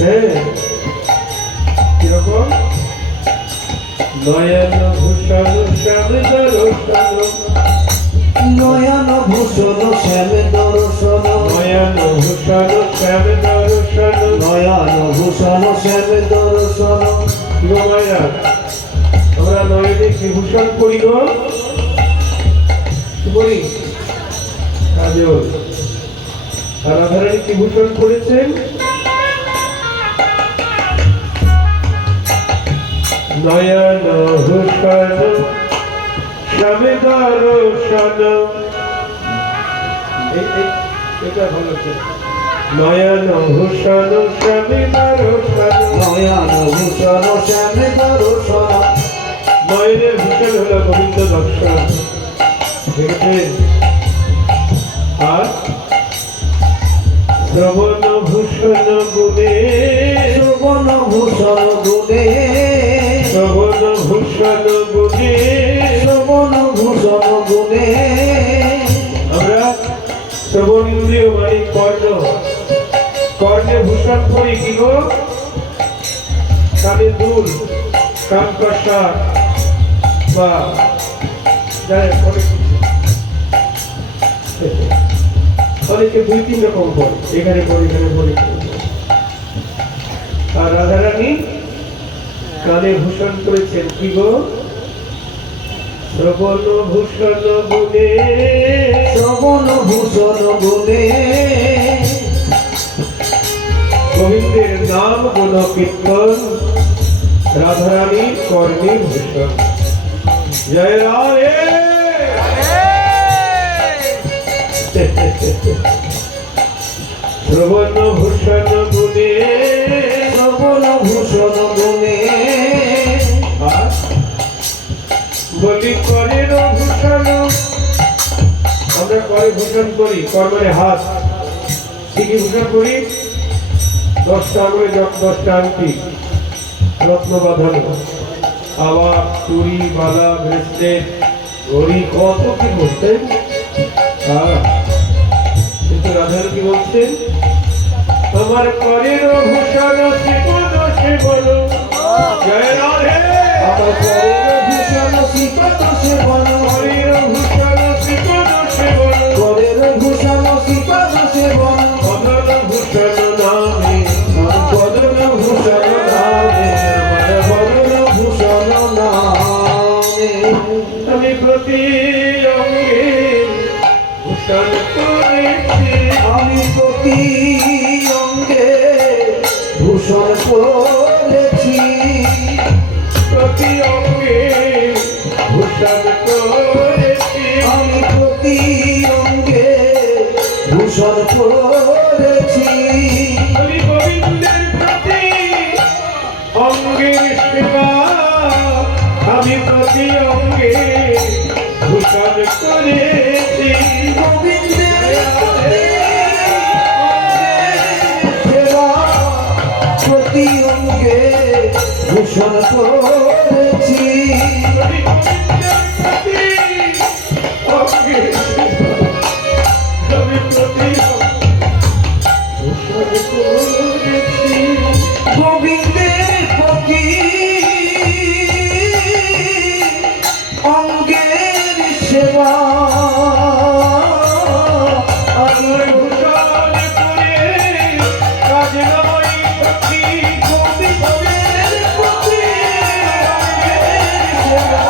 হ্যাঁ, কিরকম? নয়ন ভূষণ শ্যাম দর্শন, নয়ন ভূষণ শ্যাম দর্শন, নয়ন ভূষণ শ্যাম দর্শন। নয়ন ভূষণ শ্যাম দর্শন। কি গো মায়েরা, আমরা নয়নে কি ভূষণ করি গো? কি করি? কাজল। আর রাধারানী কি ভূষণ করেছেন? নয়ন ভূষণ শ্যাম দর্শন। এটা ভালো ছিল। নয়ন ভূষণ শ্যাম দর্শন। নয়ন ভূষণ শ্যাম দর্শন। নয়নের ভূষণ হলো গোবিন্দ দর্শন, দেখেছেন? আর শ্রবণ ভূষণ গুণে, শ্রবণ ভূষণ গুণে, শ্রবণ ভূষণ ভূষণ পরি কি গো কানে দুল কান কষা বা যাই হোক, অনেক কিছু। অনেকে দুই তিন রকম পড়ে, এখানে পড়ে এখানে পড়ে। আর রাধারানী কানে ভূষণ করেছেন কি গো শ্রবণ ভূষণ গুণে, শ্রবণ ভূষণ গুণে গোবিন্দের নাম গুণ কীর্তন, রাধারানী কর্ণী ভূষণ। জয় রাধে। শ্রবণ ভূষণ গুণে, শ্রবণ ভূষণ গুণে আর বলি করের ভূষণ। আমরা করে ভূষণ করি, কর মানে হাত, ঠিকই ভূষণ করি 10টা আঙুলে 10টা আংটি রত্ন বাঁধানো, আবার চুড়ি মালা ব্রেসলেট ঘড়ি কত কি বলতেন। কিন্তু রাধার কি বলছেন আমার করের ভূষণ শিবন সেবন। জয় রাধে। আমার করের ভূষণ শ্রীপদ সেবন, করের ভূষণ শিবন সেবন, করের ভূষণ শ্রীপদ সেবন, বদন ভূষণ নামে, বদন ভূষণ নামে, বদন ভূষণ নামে আমি প্রতি অঙ্গে ভূষণ করেছি, আমি প্রতি অঙ্গে ভূষণ করেছি, প্রতি অঙ্গে ভূষণ করেছি। আমি প্রতি অঙ্গে ভূষণ করেছি, বলি গোবিন্দের প্রতি অঙ্গের সেবা, আমি প্রতি অঙ্গে ভূষণ করেছি। গোবিন্দের প্রতি সেবা প্রতি অঙ্গে ভূষণ করেছি, বলি গোবিন্দের প্রতি অঙ্গের সেবা, আমি প্রতি ভূষণ করেছি। গোবিন্দের প্রতি অঙ্গের সেবা আমি ভূষণ করে কাজ নয় সখী, গোবিন্দের প্রতি অঙ্গের সেবা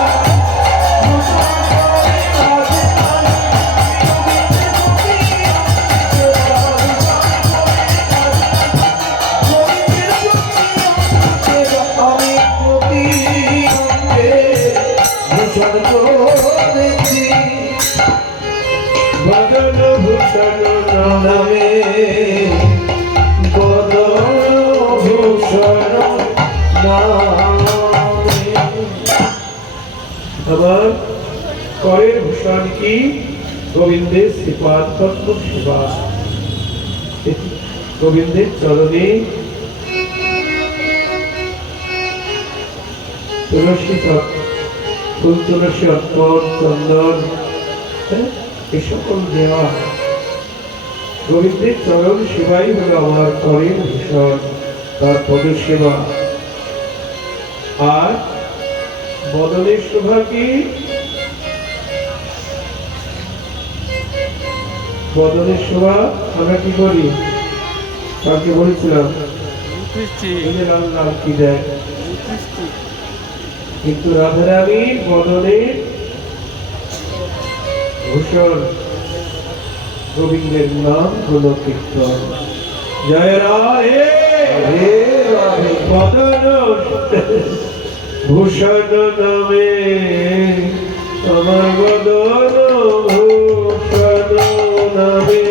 আমি প্রতি অঙ্গে ভূষণ করেছি, বদন ভূষণ নামে বদন ভূষণ নামে আমার করের ভূষণ কি গোবিন্দের শ্রীপাদ পদ্ম সেবা, গোবিন্দের চরণে তুলসী ফুল তুলসী অর্পণ চন্দন এ সকল দেওয়া গোবিন্দের চরণ সেবাই হলো আমার করের ভূষণ, তার পদ সেবা। আর বদনের শোভা কি বদনের শোভা আমরা কি করি কালকে বলেছিলাম এই যে লাল লাল কি দেয়, কিন্তু রাধারানীর বদনের ভূষণ গোবিন্দের নাম হলো কীর্তন। জয় রাধে। হে রাধে বদন ভূষণ নামে আমার বদন ভূষণ নামে,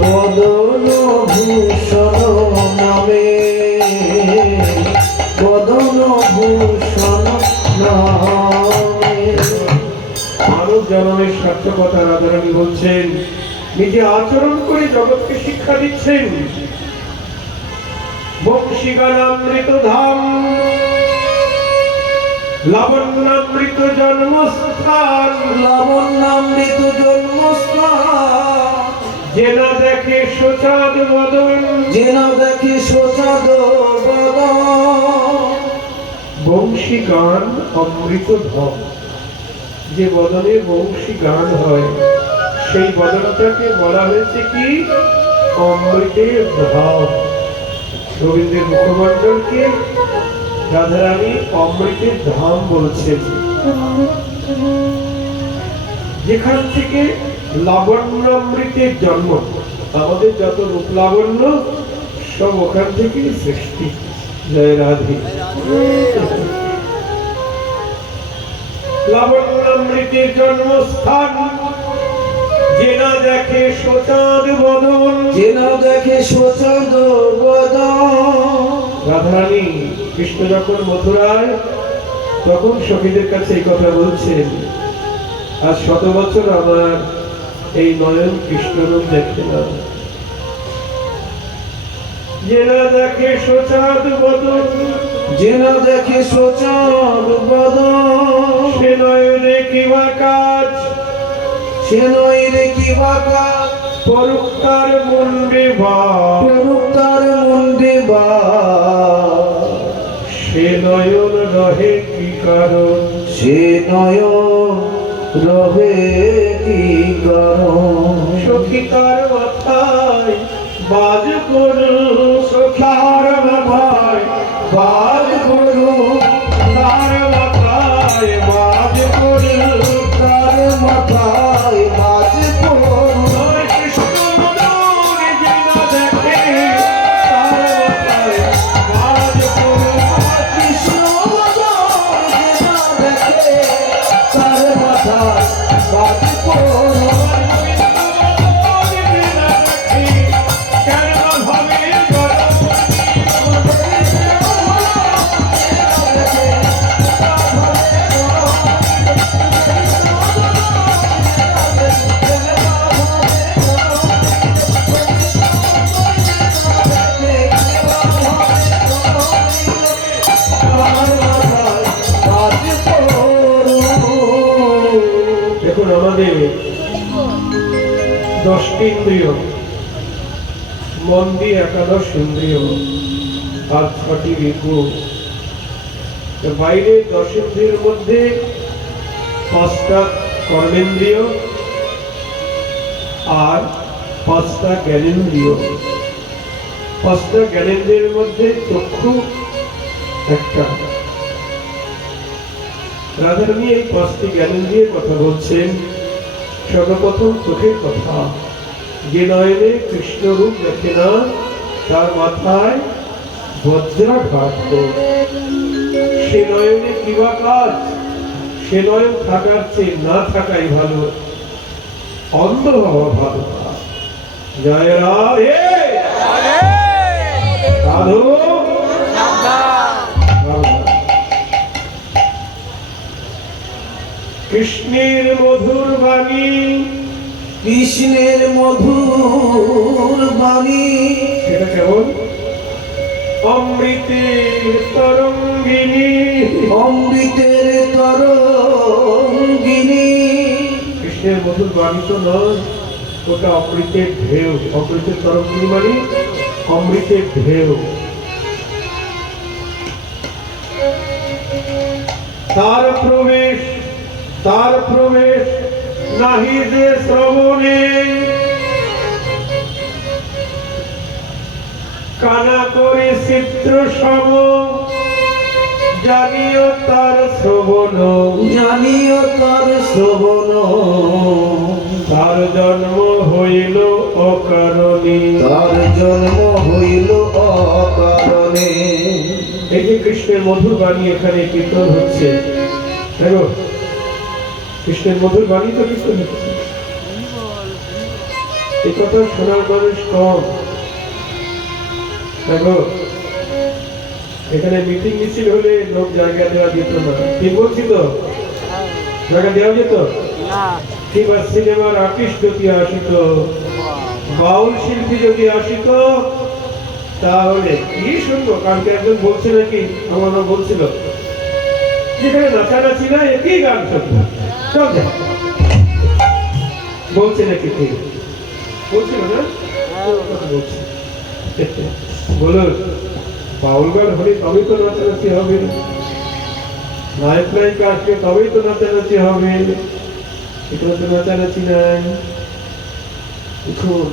বদন ভূষণ নামে বদন ভূষণ নামে মানব জনমের সার্থকতা রাধারানী বলছেন, নিজে আচরণ করে জগৎকে শিক্ষা দিচ্ছেন। বংশীগানামৃত ধাম লাবণ্যামৃত জন্মস্থান, লাবণ্যামৃত জন্মস্থান যে না দেখে সোচাদ বদন যে না দেখে সোচাদ বদন বংশী গান অমৃত ধম। যে বদনে বংশী গান হয় সেই বদনটাকে বলা হয়েছে কি অমৃতের ধাম। রবীন্দ্রের মুখমণ্ডলকে রাধারানী অমৃতের ধাম বলছেন, যেখান থেকে লাবণ্যামৃতের জন্ম। আমাদের যত রূপ লাবণ্য সব ওখান থেকে সৃষ্টি। জয় রাধে। লাবণ্যামৃতের জন্মস্থান। যে না দেখে সোচাদ বদন যে না দেখে সোচাদ বদন। রাধারানী কৃষ্ণ যখন মথুরায় তখন সখীদের কাছে এই কথা বলছেন, আজ 100 বছর আমার এই নয়ন কৃষ্ণরূপ দেখে না। যে না দেখে সোচাদ বদন যে না দেখে সোচাদ বদন সে নয়নে কিবা কাজ সে নইলে কি বাকা পরুক তার মুন্ডে ভার। প্ররূপ তার মুন্ডে বা সে নয়ন রহে কি কারণ সে নয়ন রহে কি কারণ। সখী তার মাথায় বাজ করু সখার মাথায় বাজ করু তার মাথায় বাজ করু তার মাথায় বাজ করু। কৃষ্ণ বদন যে না দেখে তার মাথায় বাজ করু। কৃষ্ণ বদন যে না দেখে তার মাথায় বাজ করু। দেখুন আমাদের 10টি ইন্দ্রিয়, মন দিয়ে 11 ইন্দ্রিয় আর 6টি ঋতু। বাইরে 10 ইন্দ্রিয়ের মধ্যে 5টা কর্মেন্দ্রিয় আর 5টা জ্ঞানেন্দ্রিয়। 5টা জ্ঞানেন্দ্রিয়ের মধ্যে চক্ষু একটা। রাধারানী এই 5টি জ্ঞানেন্দ্রিয়ের কথা বলছেন। সর্বপ্রথম চোখের কথা। যে নয়নে কৃষ্ণ রূপ দেখে না তার মাথায় বজ্রাঘাত। সে নয়নে কিবা কাজ, সে নয়ন থাকার চেয়ে না থাকাই ভালো, অন্ধ হওয়া ভালো। জয় রাধে সাধু। কৃষ্ণের মধুর বাণী কৃষ্ণের মধুর বাণী সেটা কেমন? অমৃতের তরঙ্গিনী। অমৃতের তরঙ্গিনী। কৃষ্ণের মধুর বাণী তো নয়, ওটা অমৃতের ঢেউ। অমৃতের তরঙ্গিনী মানে অমৃতের ঢেউ। তার প্রবেশ নাহি যে শ্রবণে। কানা করে চিত্র সম জানিও তার শ্রবণ। জানিও তার শ্রবণ। তার জন্ম হইল অকারণে। তার জন্ম হইল অকারণে। এই যে কৃষ্ণের মধুর বাণী এখানে কীর্তন হচ্ছে, দেখো কৃষ্ণের মধুর বাণী তো কীর্তন হচ্ছে। এই কথা শোনার মানুষ কম। দেখো এখানে মিটিং মিছিল হলে লোক জায়গা দেওয়া যেত না, ঠিক বলছি তো? জায়গা দেওয়া যেত না। কিংবা সিনেমার আর্টিস্ট যদি আসিত, বাউল শিল্পী যদি আসিত, তাহলে কি শুনবো। কালকে একজন বলছে নাকি, আমার বলছিল যেখানে নাচানাচি না একই গান শুনবো, চল যা বলছে নাকি। ঠিক বলছিল না হ্যাঁ, বলছি বলুন বাউল গান হলে তবেই তো নাচানাচি হবে, নায়ক নায়িকা আসলে তবেই তো নাচানাচি হবে, এখানে তো নাচানাচি নাই। দেখুন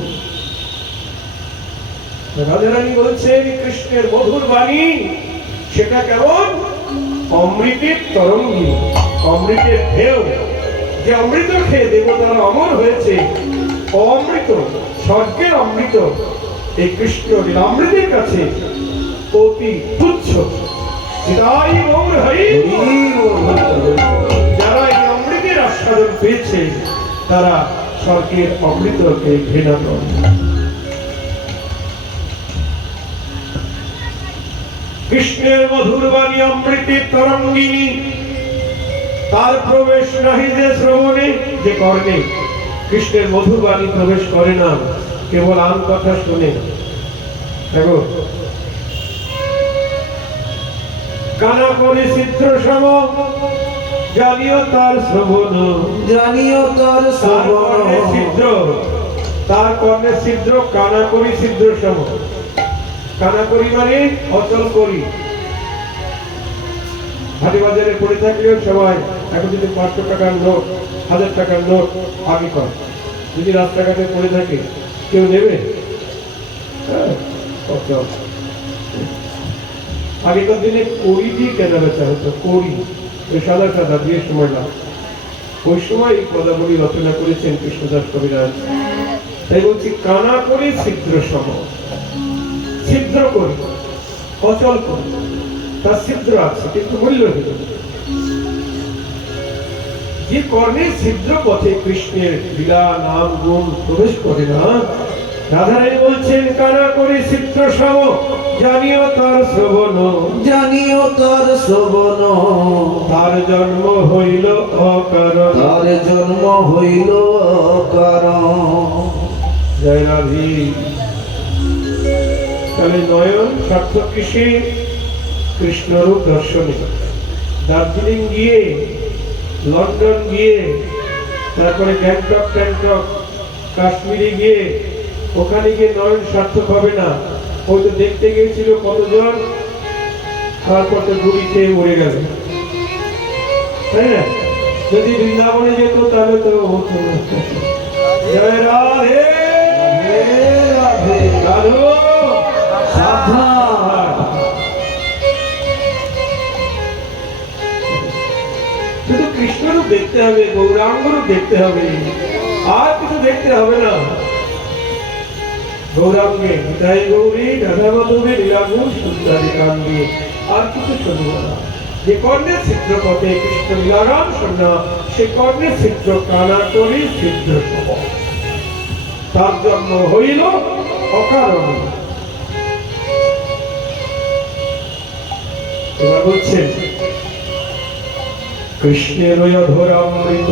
রাধারানী বলছেন কৃষ্ণের মধুর বাণী সেটা কেমন অমৃতের তরঙ্গী, অমৃতের ঢেউ, যে অমৃত খেয়ে দেবতারা অমর হয়েছে। অমৃত স্বর্গের অমৃত এই কৃষ্ণ লীলামৃতের কাছে অতি তুচ্ছ। এটাই গৌর হরি। যারা এই অমৃতের আস্বাদন পেয়েছে তারা স্বর্গের অমৃতকে ঘৃণা করে। কৃষ্ণের মধুর বাণী অমৃতের তরঙ্গিনী, তার প্রবেশ নাহি যে শ্রবণে, যে কর্ণে কৃষ্ণের মধুর বাণী প্রবেশ করে না, কেবল আন কথা শুনে। দেখো কানা করে চিত্র সম জানিও তার শ্রবণ, জানিও তার শ্রবণ, ছিদ্র, তার কর্ণের ছিদ্র কানা করি ছিদ্র সম। কানা করি মানে অচল করি। হাটে বাজারে পড়ে থাকলেও সবাই এখন যদি 500 টাকার নোট 1000 টাকার নোট আগে কর, যদি রাস্তাঘাটে পড়ে থাকে কেউ নেবে? অচল। আগেকার দিনে কড়ি দিয়ে কেনা বেচা হতো, কড়ি ওই সাদা সাদা দিয়ে সময় না। ওই সময় এই পদাবলী রচনা করেছেন কৃষ্ণদাস কবিরাজ। তাই বলছি কানা করে ছিদ্র সম, ছিদ্র করি অচল করি, তার ছিদ্র আছে কিন্তু মূল্যহীন। যে কর্ণের ছিদ্র পথে কৃষ্ণের লীলা নাম গুণ প্রবেশ করে না, রাধারানী বলছেন কানা করে ছিদ্র সম জানিও তার শ্রবণ, জানিও তার শ্রবণ, তার জন্ম হইল অকারণ, তার জন্ম হইল অকারণ। জয় রাধি। তাহলে নয়ন সার্থক কিসে? কৃষ্ণরূপ দর্শনে। দার্জিলিং গিয়ে, লন্ডন গিয়ে, তারপরে গ্যাংটক ট্যাংটক কাশ্মীরে গিয়ে, ওখানে গিয়ে নয়ন সার্থক হবে না। ওই তো দেখতে গিয়েছিল কতজন, তারপর তো গুড়ি খেয়ে মরে গেল, তাই না? যদি বৃন্দাবনে যেত তাহলে তো হতো না। জয় রাধে রাধে রাধো সাবধান। শুধু কৃষ্ণরূপ দেখতে হবে, গৌরাঙ্গরূপ দেখতে হবে, আর কিছু দেখতে হবে না। গৌরাঙ্গে নিতাই গৌরী রাধা মাধবী লীলাগুণ সুন্দরী কান্দি, আর কিছু শুনব না। যে কর্ণের ছিদ্র পথে কৃষ্ণ লীলারাম শোনা, সে কর্ণের ছিদ্র কানা করি ছিদ্র সম, তার জন্ম হইল অকারণ। এবার বলছেন কৃষ্ণের অধর অমৃত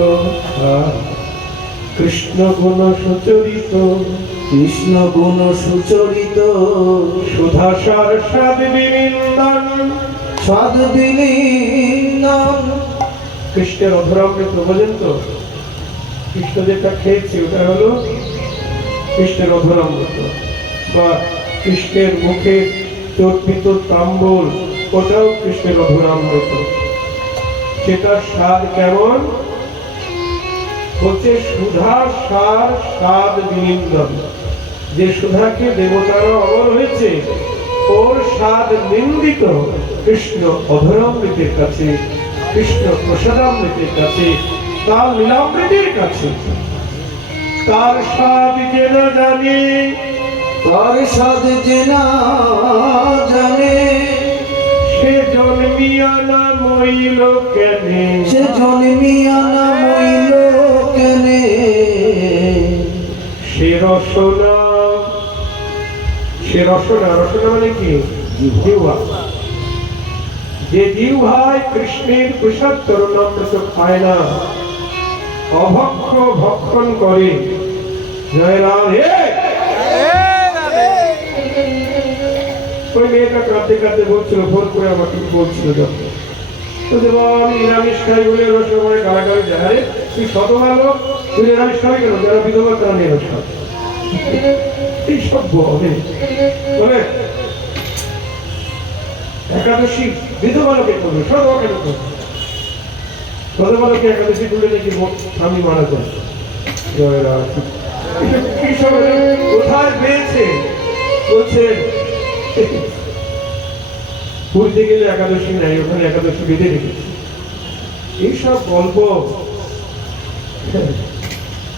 কৃষ্ণ গুণ সুচরিত, কৃষ্ণ গুণ সুচরিত, সুধাসার স্বাদ বিনিন্দন, স্বাদ বিনিন্দন। কৃষ্ণের অধর অমৃত বোঝেন তো? কৃষ্ণ যেটা খেয়েছে ওটা হলো কৃষ্ণের অধর অমৃত, বা কৃষ্ণের মুখে চর্পিত তাম্বুল ওটাও কৃষ্ণের অধর অমৃত। সেটার স্বাদ কেমন? বলছে সুধা সার স্বাদ বিনিন্দন। যে সুধাকে দেবতারা অমর হয়েছে ওর স্বাদ নিন্দিত কৃষ্ণ অধরামৃতের কাছে, কৃষ্ণ প্রসাদামৃতের কাছে, তার লীলামৃতের কাছে। তার স্বাদ যে না জানে, তার স্বাদ যে না জানে, সে জন্মিয়া না মইল কেনে, সে জন্মিয়া না মইল কেনে। সে রসনা, সে রসনা, রসনা মানে কি? জিহ্বা। যে জিহ্বায় কৃষ্ণের প্রসাদ তরুণামৃত খায় না, অভক্ষ ভক্ষণ করে। জয় রাধে। ওই মেয়েটা কাঁদতে কাঁদতে বলছিল, ফোন করে আমাকে বলছিল যখন, তো দেব আমি নিরামিষ খাই বলে ওরা সবাই গালাগালি যায়, তুই শত ভালো, তুই নিরামিষ খাবি কেন? যারা বিধবা তারা নিরামিষ খাবে। এইসব বলে বলে একাদশী বিধবালোকে করবে, সর্বকে করবে। বিধবালোকে একাদশী করলে নাকি স্বামী মারা যায়। কোথায় পেয়েছে বলছে পুরীতে গেলে একাদশী নাই, ওখানে একাদশী বেঁধে রেখেছে। এইসব গল্প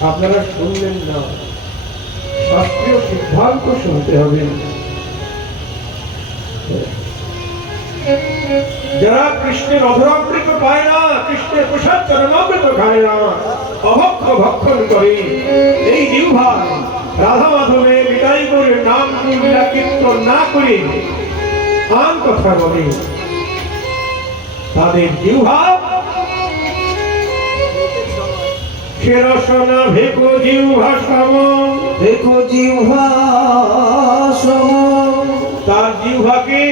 আপনারা শুনলেন না, শাস্ত্রীয় সিদ্ধান্ত শুনতে হবে। যারা কৃষ্ণের অধরামৃত পায় না, কৃষ্ণের প্রসাদ চরণামৃত খায় না, অভক্ষ ভক্ষণ করে, এই জিহ্বা রাধা মাধবে বিদায় করে নাম লীলা কীর্তন না করে আন কথা বলে, তাদের জিহ্বা সে রসনা ভেকো জিহ্বা সম, দেখো জিহ্বা সম, তার জিহ্বাকে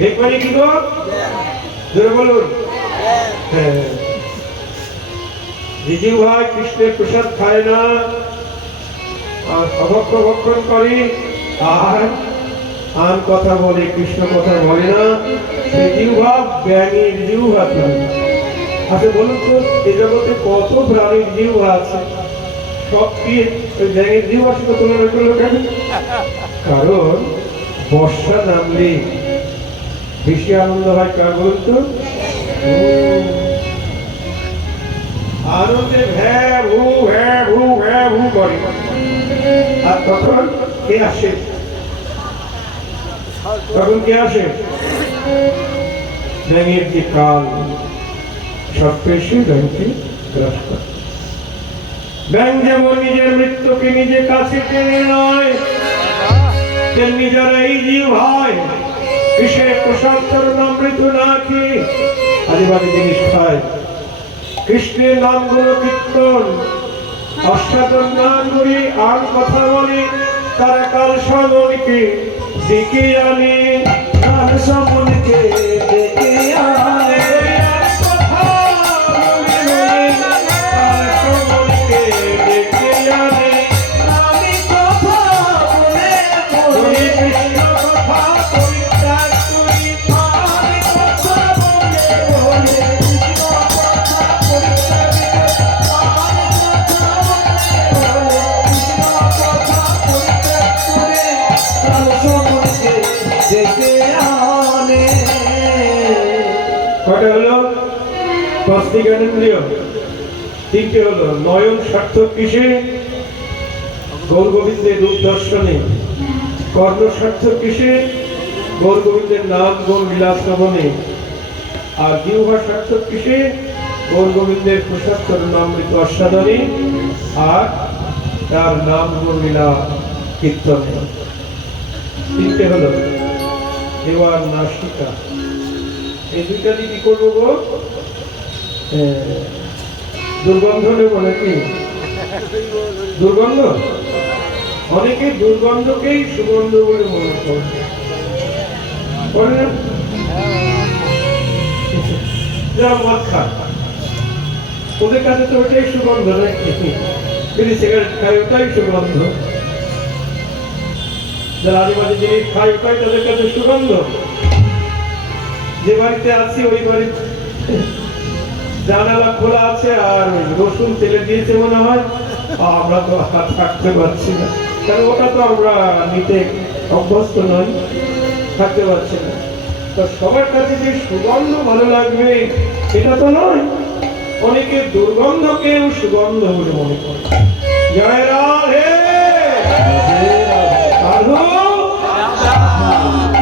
দেখবেন কি গো, জোরে বলুন। হ্যাঁ, যে জিহ্বা কৃষ্ণের প্রসাদ খায় না আর অভক্ষ ভক্ষণ করে আর আন কথা বলে, কৃষ্ণ কথা বলে না, সেই জিহ্বা ব্যাঙের জিহ্বা চলে। আচ্ছা বলুন তো, এই জগতে কত প্রাণীর জিহ্বা আছে, সব দিয়ে ওই ব্যাঙের জিহ্বার সাথে তুলনা করলো কেন? কারণ বর্ষা নামলে বেশি আনন্দ হয় কার বলুন তো? আনন্দে ভ্যা ভূ করে। আর তখন কে আসে? তখন কে আসে? ব্যাঙের যে কাল, সর্পেশে ব্যাঙকে গ্রাস করে। ব্যাঙ যেমন নিজের মৃত্যুকে নিজে কাছে টেনে নয়, তেমনি যারা এই জীব হয় কৃষ্ণের প্রসাদ চরণামৃত না খেয়ে আদিবাদী জিনিস খায়, কৃষ্ণের নামগুলো কীর্তন অষ্টাদশ নাম করে আর কথা বলে, তারা কাল সমনকে ডেকে আনে, কাল সমনকে ডেকে আনে, কথা বলে কাল সমনকে ডেকে আনে। আমি কথা বলে বলে, কৃষ্ণ কথা পরিত্যাগ করি, আমি কথা বলে বলে, কৃষ্ণ কথা পরিত্যাগ করে, কাল সমনকে ডেকে আনে। কয়টা হলো? 10টি জ্ঞানেন্দ্রিয়, 3টে হলো। নয়ন সার্থক কিসে? গৌর গোবিন্দের রূপ দর্শনে। কর্ণ সার্থক কিসে? গৌর গোবিন্দের নাম গুণ লীলা শ্রবণে। আর জিহ্বা সার্থক কিসে? গৌর গোবিন্দের প্রসাদ চরণামৃত আস্বাদনে আর তার নাম গুণ লীলা কীর্তনে। 3টে হলো। এবার নাসিকা, এই দুইটা দিয়ে কি করবো গো? দুর্গন্ধ নেব নাকি? দুর্গন্ধ, অনেকে দুর্গন্ধকেই সুগন্ধ বলে মনে করে না? যারা মদ খায় ওদের কাছে তো ওটাই সুগন্ধ নাকি? বিড়ি সিগারেট খায় ওটাই সুগন্ধ, যারা আদিবাসী জিনিস খায় ওটাই তাদের কাছে সুগন্ধ। যে বাড়িতে আছি ওই বাড়িতে জানালা খোলা আছে আর রসুন তেলে দিয়েছে মনে হয়, আমরা তো হাত থাকতে পারছি না, কারণ ওটা তো আমরা নিতে অভ্যস্ত নই, থাকতে পারছি না। তো সবার কাছে যে সুগন্ধ ভালো লাগবে এটা তো নয়, অনেকে দুর্গন্ধকেও সুগন্ধ বলে মনে করে। জয় রাধে, সাধু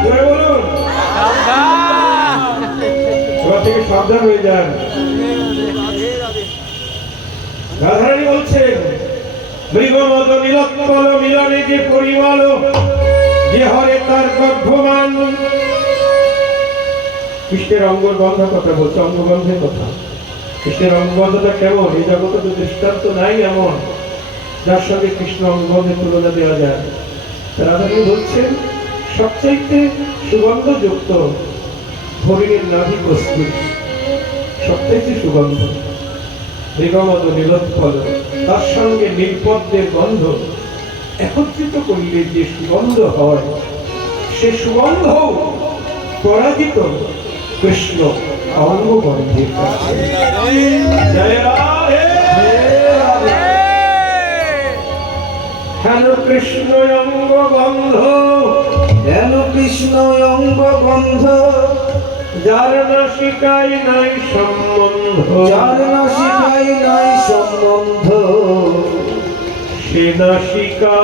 জয় বলুন। এবার থেকে সাবধান হয়ে যান। রাধারানী বলছেন, মৃগমদ নীলোৎপল মিলনে যে পরিমল, যে হরে তার গর্ভমান। কৃষ্ণের অঙ্গগন্ধের কথা বলছে, অঙ্গগন্ধের কথা। কৃষ্ণের অঙ্গগন্ধটা কেমন? এই জগতে তো দৃষ্টান্ত নাই এমন যার সঙ্গে কৃষ্ণ অঙ্গগন্ধের তুলনা দেওয়া যায়। রাধারানী বলছেন, সবচাইতে সুগন্ধযুক্ত হরিণের নাভি বস্তু, সবচাইতে সুগন্ধ। মৃগমদ নীলোৎপল, তার সঙ্গে নীলপদ্মের গন্ধ, একত্রিত করলে যে সুগন্ধ হয়, সে সুগন্ধ পরাজিত কৃষ্ণ অঙ্গ বন্ধের কাছে। জয় রাধে। হেন কৃষ্ণ অঙ্গ বন্ধ, হেন কৃষ্ণ অঙ্গ বন্ধ, যার নাসিকায় নাই সম্বন্ধ, যার নাসিকায় নাই সম্বন্ধ, সে নাসিকা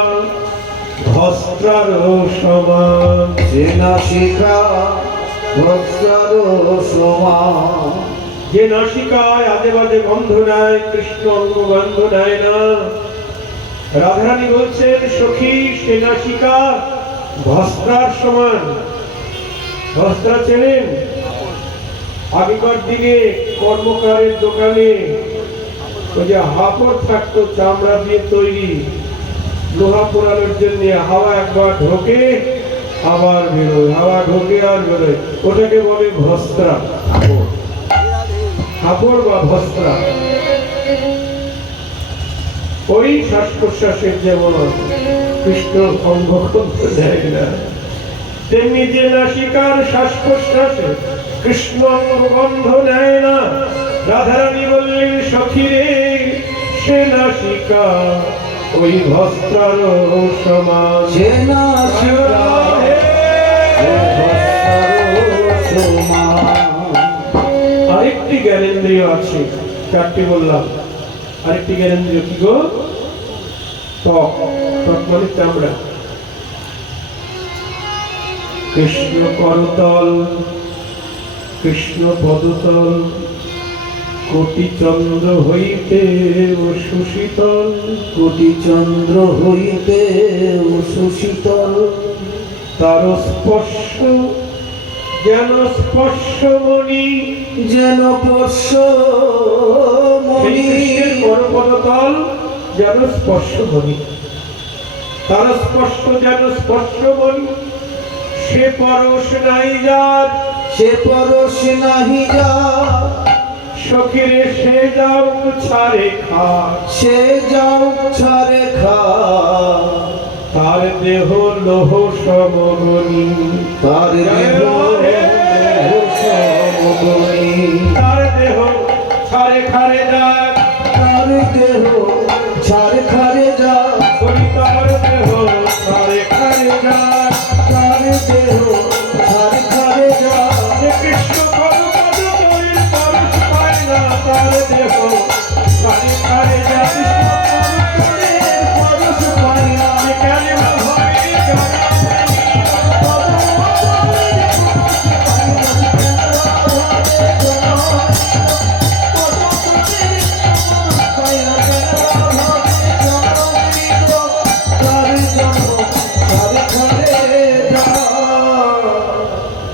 ভস্ত্রার সমান। সে নাসিকা ভস্ত্রার সমান। যে নাসিকায় আজে বাজে গন্ধ নাই, কৃষ্ণ অঙ্গ গন্ধ নেয় না। রাধারানী বলছেন, সখী সে নাসিকা ভস্ত্রার সমান। ভস্ত্রা চেনেন? আগেকার দিনে কর্মকারের দোকানে ওই যে হাপড় থাকতো চামড়া দিয়ে তৈরি, লোহা পোড়ানোর জন্য হাওয়া একবার ঢোকে আবার বেরোয়, হাওয়া ঢোকে আর বেরোয়, ওটাকে বলে ভস্ত্রা। হাপড় বা ভস্ত্রা। ওই শ্বাস প্রশ্বাসের যেমন কৃষ্ণ অঙ্গ দেয় না, তেমনি যে নাসিকার শ্বাস প্রশ্বাসে কৃষ্ণ গন্ধ নেয় না। রাধারানী বললেন, সখী রে সে নাসিকা ওই ভস্ত্রার সমান। সে নাসিকা ভস্ত্রার সমান। আরেকটি জ্ঞানেন্দ্রিয় আছে, চারটি বললাম। আরেকটি জ্ঞানেন্দ্রিয় কি গো? ত্বক। ত্বক মানে চামড়া। কৃষ্ণ করতল, কৃষ্ণ পদতল, কোটি চন্দ্র হইতে ও সুশীতল, কোটি চন্দ্র হইতে ও সুশীতল, তার স্পর্শ যেন স্পর্শমণি। যেন স্পর্শ মণি। কৃষ্ণের পরপদতল যেন স্পর্শমণি, তার স্পর্শ যেন স্পর্শমণি। সে পরশ নাই যার, সে পরশ নাহি যা, সখীরে সে যাও ছাড়ে খা। সে যাও ছাড়ে খা। তার দেহ লোহ সমগণি, তার দেহ সমগণি। তার দেহ ছাড়ে খারে যাক, তার দেহ ছাড়ে খারে যা, বলি তার দেহ ছাড়ে খারে যাক। তার দেহ ছাড়ে খারে যা। যে কৃষ্ণ পরপদ তৈর পরশ পায় না, তার দেহ ছাড়ে খারে যাক। পরশ পায় না। যে জ্ঞানে ভাবে জ্ঞানে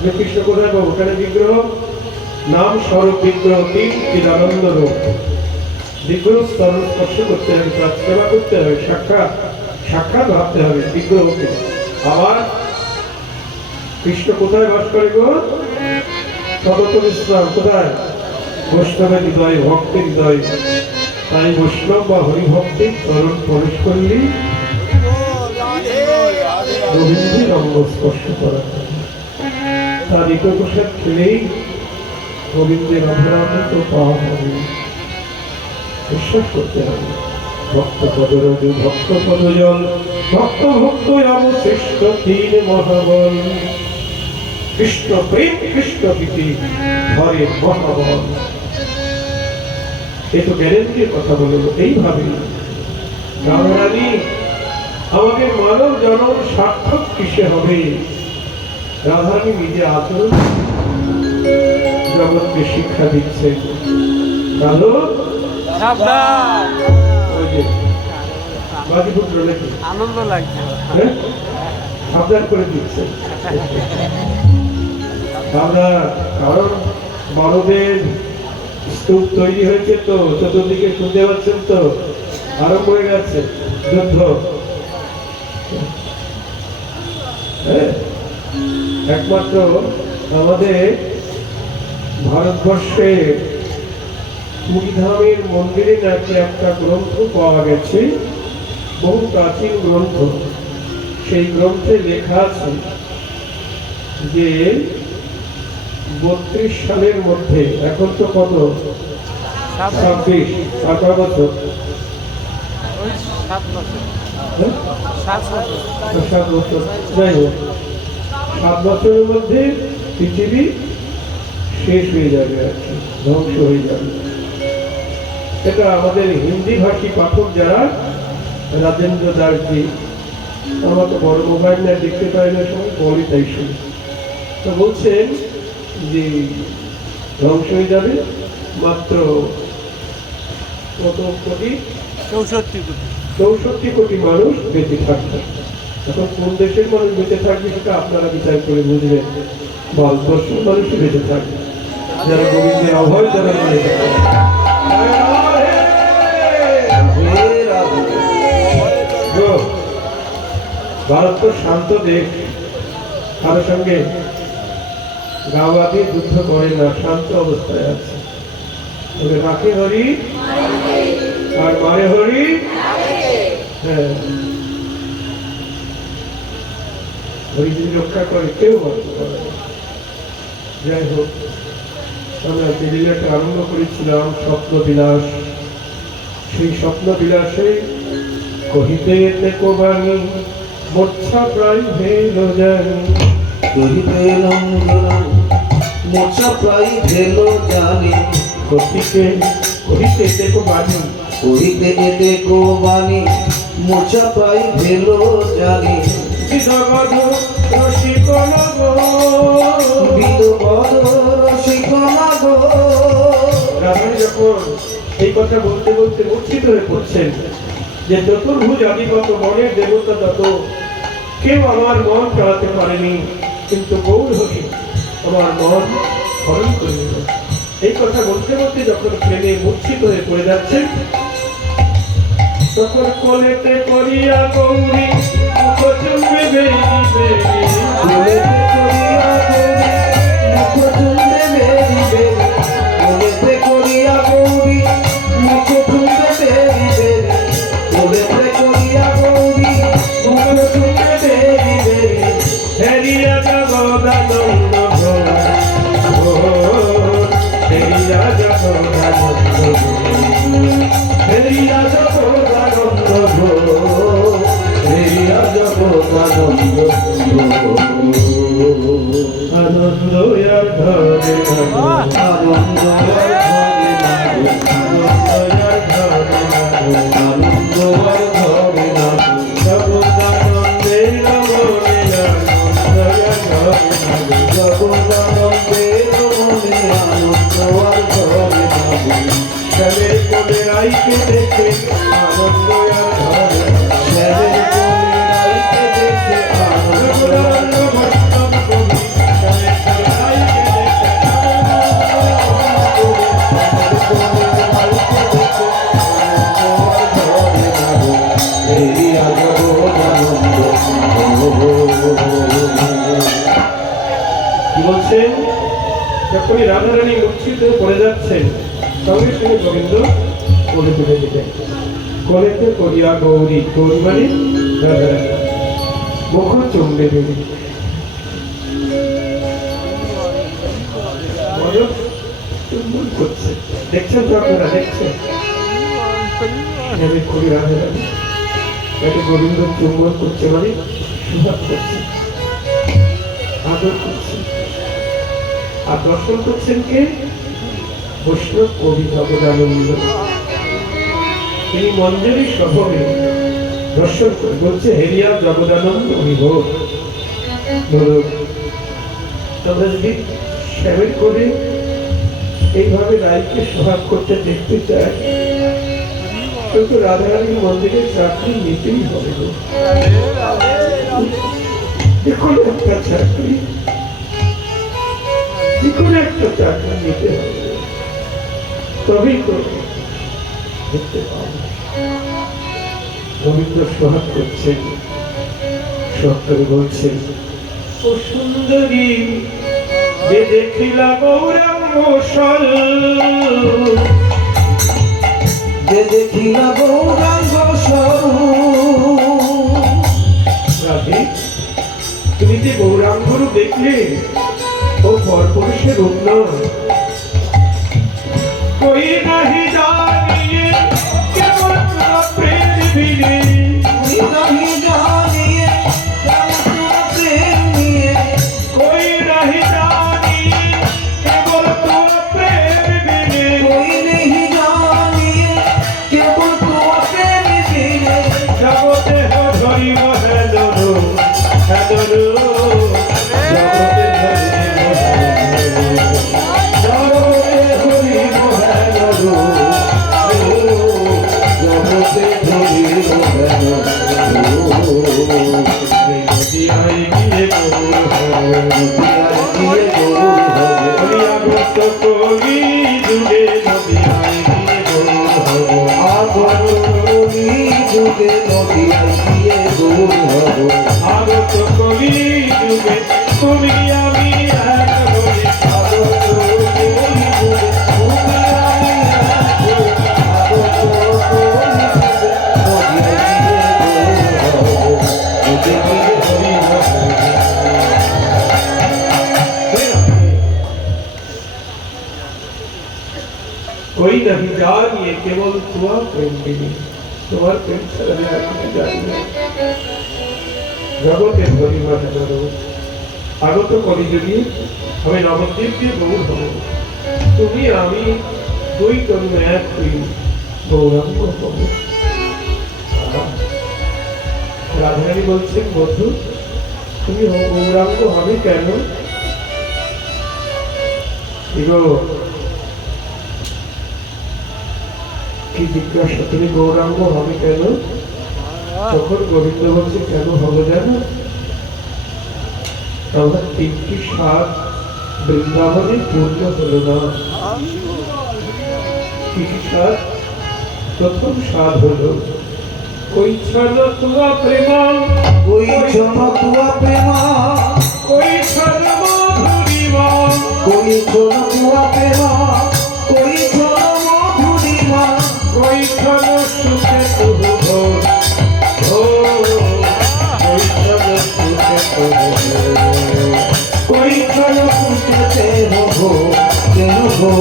যে কৃষ্ণ কোথায় পাবো? ওখানে বিগ্রহ, নাম স্বরূপ বিগ্রহ, তিন চিদানন্দ রূপ। বিগ্রহ স্তর স্পর্শ করতে হবে, সেবা করতে হবে, সাক্ষাৎ সাক্ষাৎ ভাবতে হবে বিগ্রহকে। আবার কৃষ্ণ কোথায় বাস করে গো? সতত বিশ্রাম কোথায়? বৈষ্ণবের হৃদয়, ভক্তের হৃদয়। তাই বৈষ্ণব বা হরিভক্তের চরণ প্রবেশ করলেই গোবিন্দের অঙ্গ স্পর্শ করা হয়। তার ইতপ্রসাদ খেলেই গোবিন্দের অভরামৃত পাওয়া হবে। বিশ্বাস করতে হবে। ভক্ত পদরজ, ভক্ত পদজল, ভক্ত ভক্ত অবশিষ্ট তিন মহাবল। কৃষ্ণ প্রেম, কৃষ্ণ প্রীতি, হরে মহাবল। এ তো গ্যারেন্টির কথা বলল। এইভাবে রাধারানী আমাদের মানব জনম সার্থক কিসে হবে? রাধারানী নিজে আচরণ জগৎকে শিক্ষা দিচ্ছে। কালো সাবধান। ওই যে বাজিপুত্র নাকি, আনন্দ লাগছে। হ্যাঁ? সাবধান করে দিচ্ছে। সাবধান, কারণ বড়দের স্তূপ তৈরি হয়েছে তো, চতুর্দিকে শুনতে পাচ্ছেন তো, আরম্ভ হয়ে গেছে যুদ্ধ। হ্যাঁ, একমাত্র আমাদের ভারতবর্ষে পুরীধামের মন্দিরে নাকি একটা গ্রন্থ পাওয়া গেছে, বহু প্রাচীন গ্রন্থ, সেই গ্রন্থে লেখা আছে যে 32 সালের মধ্যে, এখন তো কত 26, 7 বছর, ওই 7 বছর, হ্যাঁ? 7 বছর। 7 বছর, যাই হোক 7 বছরের মধ্যে পৃথিবী শেষ হয়ে যাবে আর কি, ধ্বংস হয়ে যাবে। এটা আমাদের হিন্দি ভাষী পাঠক যারা, রাজেন্দ্র দাসজি, আমার তো বড় মোবাইল না, দেখতে পাই না, সময় বলি তাই শুনি। তো বলছেন যে ধ্বংস হয়ে যাবে মাত্র কত কোটি, 64 কোটি। 64 কোটি মানুষ বেঁচে থাকবে। এখন কোন দেশের মানুষ বেঁচে থাকবে সেটা আপনারা বিচার করে বুঝবেন। ভারতবর্ষ মানুষ বেঁচে থাকবে, যারা গোবিন্দের অভয় যারা বেঁচে থাকবে। ভারত তো শান্ত দেশ, কারোর সঙ্গে গাওয়াতে যুদ্ধ করে না, শান্ত অবস্থায় আছে। ওদের রাখে হরি আর মারে হরি। হ্যাঁ, হরি যদি রক্ষা করে কেউ মারতে পারে না। যাই হোক, আমরা যে লীলাটা আরম্ভ করেছিলাম স্বপ্ন বিলাস, সেই স্বপ্ন বিলাসে কহিতে দেখো বাণী মূর্ছা প্রায় ভেল জানি। কহিতে নন্দন মোচা প্রায় ভেল জানি। কহিতে দেখো বাণী, কহিতে দেখো বাণী মোচা প্রায় ভেল জানি। বিধবধ রসিক নব, বিধবধ রসিক নব। রাধারানী যখন এই কথা বলতে বলতে মূর্ছিত হয়ে পড়ছেন যে চতুর্ভুজ আদিগত মনের দেবতা যত, কেউ আমার মন চালাতে পারেনি, কিন্তু গৌর হরি আমার মন হরণ করে নিল। এই কথা বলতে বলতে যখন প্রেমে মূর্ছিত হয়ে পড়ে যাচ্ছেন, তখন কোলেতে করিয়া গৌরী মুখ চুম্বে বেরিবে। কোলেতে করিয়া গৌরী মুখ চুম্বে বেরিবে। কোলেতে করিয়া গৌরী মুখ চুম্বে বেরিবে। কোলেতে করিয়া গৌরী মুখ চুম্বে বেরিবে। হেরিয়া জগদানন্দ ঘোর, হেরিয়া জগদানন্দ ঘোর, হেরিয়া জগদানন্দ ঘোর। হেরিয়া জগদানন্দ ঘোর। আনন্দ আর ধরে আনন্দ আর ধরে না গো। আনন্দ আর ধরে আনন্দ আর ধরে না গো। জগদানন্দে রমণে আনন্দ আর ধরে জগদানন্দে রমণে আনন্দ আর ধরে না গো। শ্যামের কোলে রাইকে দেখে আনন্দ আর ধরে শ্যামের কোলে রাইকে দেখে আনন্দ আর জগদানন্দ বৈষ্ণব কবি শ্যামের কোলে রাইকে দেখে কি বলছেন? যখনই রাধারানী মূর্ছিত পড়ে যাচ্ছেন, সঙ্গে সঙ্গে গোবিন্দ কোলে তুলে দিলেন। কোলেতে করিয়া গৌরী, গৌরী মানে রাধারানী, মুখ চুম্বে দেবে। চুম্বন করছে, দেখছেন তো আপনারা, দেখছেন এভাবে করি রাধারানী তাকে গোবিন্দ চুম্বন করছে, মানে সুভাগ করছে, আদর করছে। আর দর্শন করছেন কে? বৈষ্ণব কবি জগদানন্দ। তিনি মঞ্জরি স্বভাবে দর্শন করে বলছে, হেরিয়া জগদানন্দ বিভোর। বলো, তোমরা যদি শ্যামের করে এইভাবে রায়কে সোহাগ করতে দেখতে চায়, কিন্তু রাধারানীর মন্দিরে চাকরি নিতেই হবে গো। দেখুন একটা চাকরি, দেখুন একটা চাকরি নিতে হবে, তবেই তো দেখতে পাবো। গোবিন্দ সোহাগ করছেন, সত্তর বলছেন, ও সুন্দরী যে দেখিলা গৌরাঙ্গ সল, যে দেখিলা গৌরাঙ্গ স্বরূপ। তুমি যে গৌরাঙ্গরূপ দেখলে ও পরপুরুষের রূপ নয়। कोई नहीं जानिए केवल तेरा प्रेम बिने, कोई नहीं जानिए केवल तेरा प्रेम बिने, कोई नहीं जानिए केवल तेरा प्रेम बिने, कोई नहीं जानिए केवल तेरा प्रेम बिने, जगते हो धरी महलो हेलो তুমি আমি এক হই कोई नहीं जानिए केवल तुम्हार प्रेम बिने, तुम्हार प्रेम ছাড়া আমি জানি না। জগতে ধরিবার ধরো আগত করি যদি আমি নবদ্বীপকে গৌর হব, তুমি আমি দুই তরু এক হই গৌরাঙ্গ হব। রাধারানী বলছেন বধূ তুমি গৌরাঙ্গ হবে কেন? কি জিজ্ঞাসা তুমি গৌরাঙ্গ হবে কেন? তখন গোবিন্দ বলছে কেন হবো জানো? আমার তিনটি স্বাদ বৃন্দাবনে পূর্ণ হলো না। কি স্বাদ? প্রথম স্বাদ হলো कोई छल तुआ प्रेमा, कोई छल तुआ प्रेमा, कोई छल माधुरीमा, कोई छल तुआ प्रेमा, कोई छल माधुरीमा, कोई छल सुखे तु हो कोई छल सुखे तु कोई छल सुखे हो तेनु हो,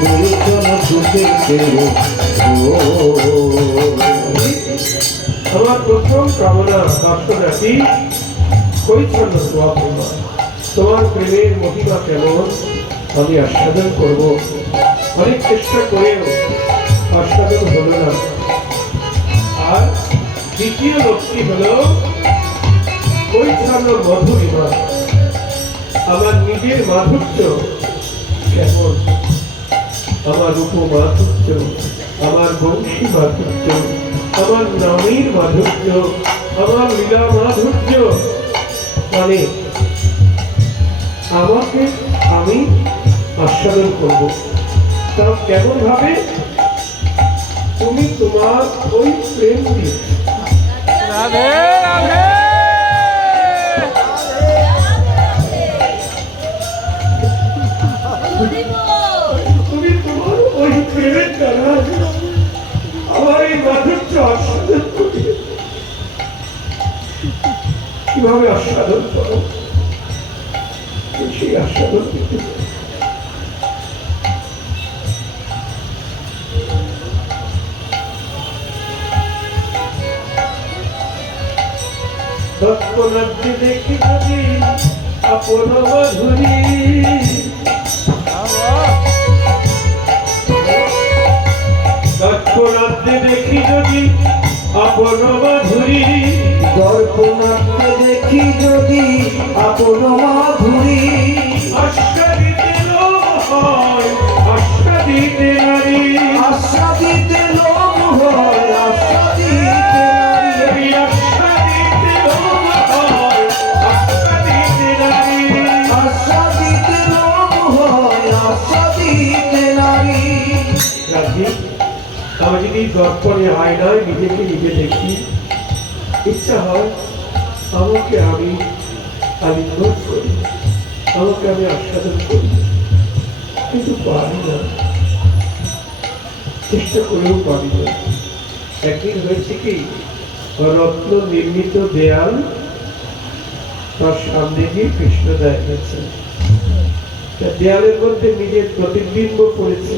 कोई छल सुखे तेनु हो। আমার প্রথম কামনা বাস্তবাসী কই ছন্দ তোমার প্রেমা, তোমার প্রেমের মহিমা কেমন আমি আস্বাদন করব। অনেক চেষ্টা করেও আস্বাদন হলো না। আর দ্বিতীয় লক্ষ্মী হলো কই ছন্দ মধুরিমা, আমার নিজের মাধুর্য কেমন, আমার রূপ মাধুর্য, আমার বংশী মাধুর্য, আমার নামের মাধুর্য, আমার লীলা মাধুর্য, মানে আমাকে আমি আস্বাদন করব। তা কেমন ভাবে? তুমি তোমার ওই প্রেম দিয়ে রাধে রাধে তুমি তোমার ওই প্রেমের দ্বারা আমার এই মাধুর্য আস্বাদন করি। কিভাবে আস্বাদন করো? সেই আস্বাদন করতে ভক্তনাথকে দেখি যদি আপন মাধুরী, দর্পণাতে দেখি যদি আপন মাধুরী, দর্পণাতে দেখি যদি আপন মাধুরী, আস্বাদিতে লোভ হয় আস্বাদিতে নারী, আস্বাদিতে লোভ হয় আস্বাদিতে নারী, আস্বাদিতে লোভ হয় আস্বাদিতে নারী, আস্বাদিতে লোভ হয় আস্বাদিতে নারী। আমি যদি দর্পণে আয়নায় নিজেকে নিজে দেখি, ইচ্ছা হয় আমাকে আমি আলিঙ্গন করি, আমাকে আমি আস্বাদন করি, কিন্তু পারি না, চেষ্টা করেও পারি না। একদিন হয়েছে কি, রত্ন নির্মিত দেয়াল তার সামনে গিয়ে কৃষ্ণ দেখাচ্ছে, দেয়ালের মধ্যে নিজের প্রতিবিম্ব পড়েছে,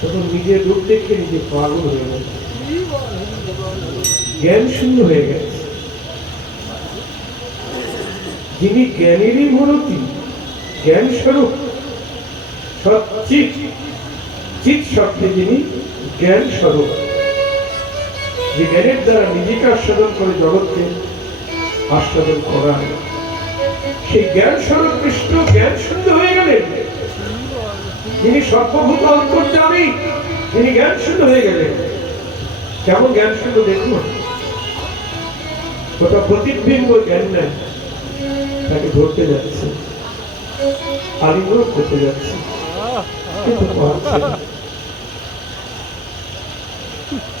তখন নিজের রূপ দেখে নিজে পাগল হয়ে গেছে, জ্ঞান শূন্য হয়ে গেছে। যিনি জ্ঞানেরই মূর্তি, জ্ঞান স্বরূপ, সচ্চিৎ চিৎ শক্তি, যিনি জ্ঞান স্বরূপ, যে জ্ঞানের দ্বারা নিজেকে আস্বাদন করে জগৎকে আস্বাদন করা, সেই জ্ঞান স্বরূপ কৃষ্ণ জ্ঞান শূন্য হয়ে গেলেন। যিনি সর্বভূত অন্তর্যামী, তিনি জ্ঞান শূন্য হয়ে গেলেন। কেমন জ্ঞান শূন্য দেখুন, ওটা প্রতিবিম্ব জ্ঞান নেয়, তাকে ধরতে যাচ্ছে, আলিঙ্গন করতে যাচ্ছে, কিন্তু পারছে না।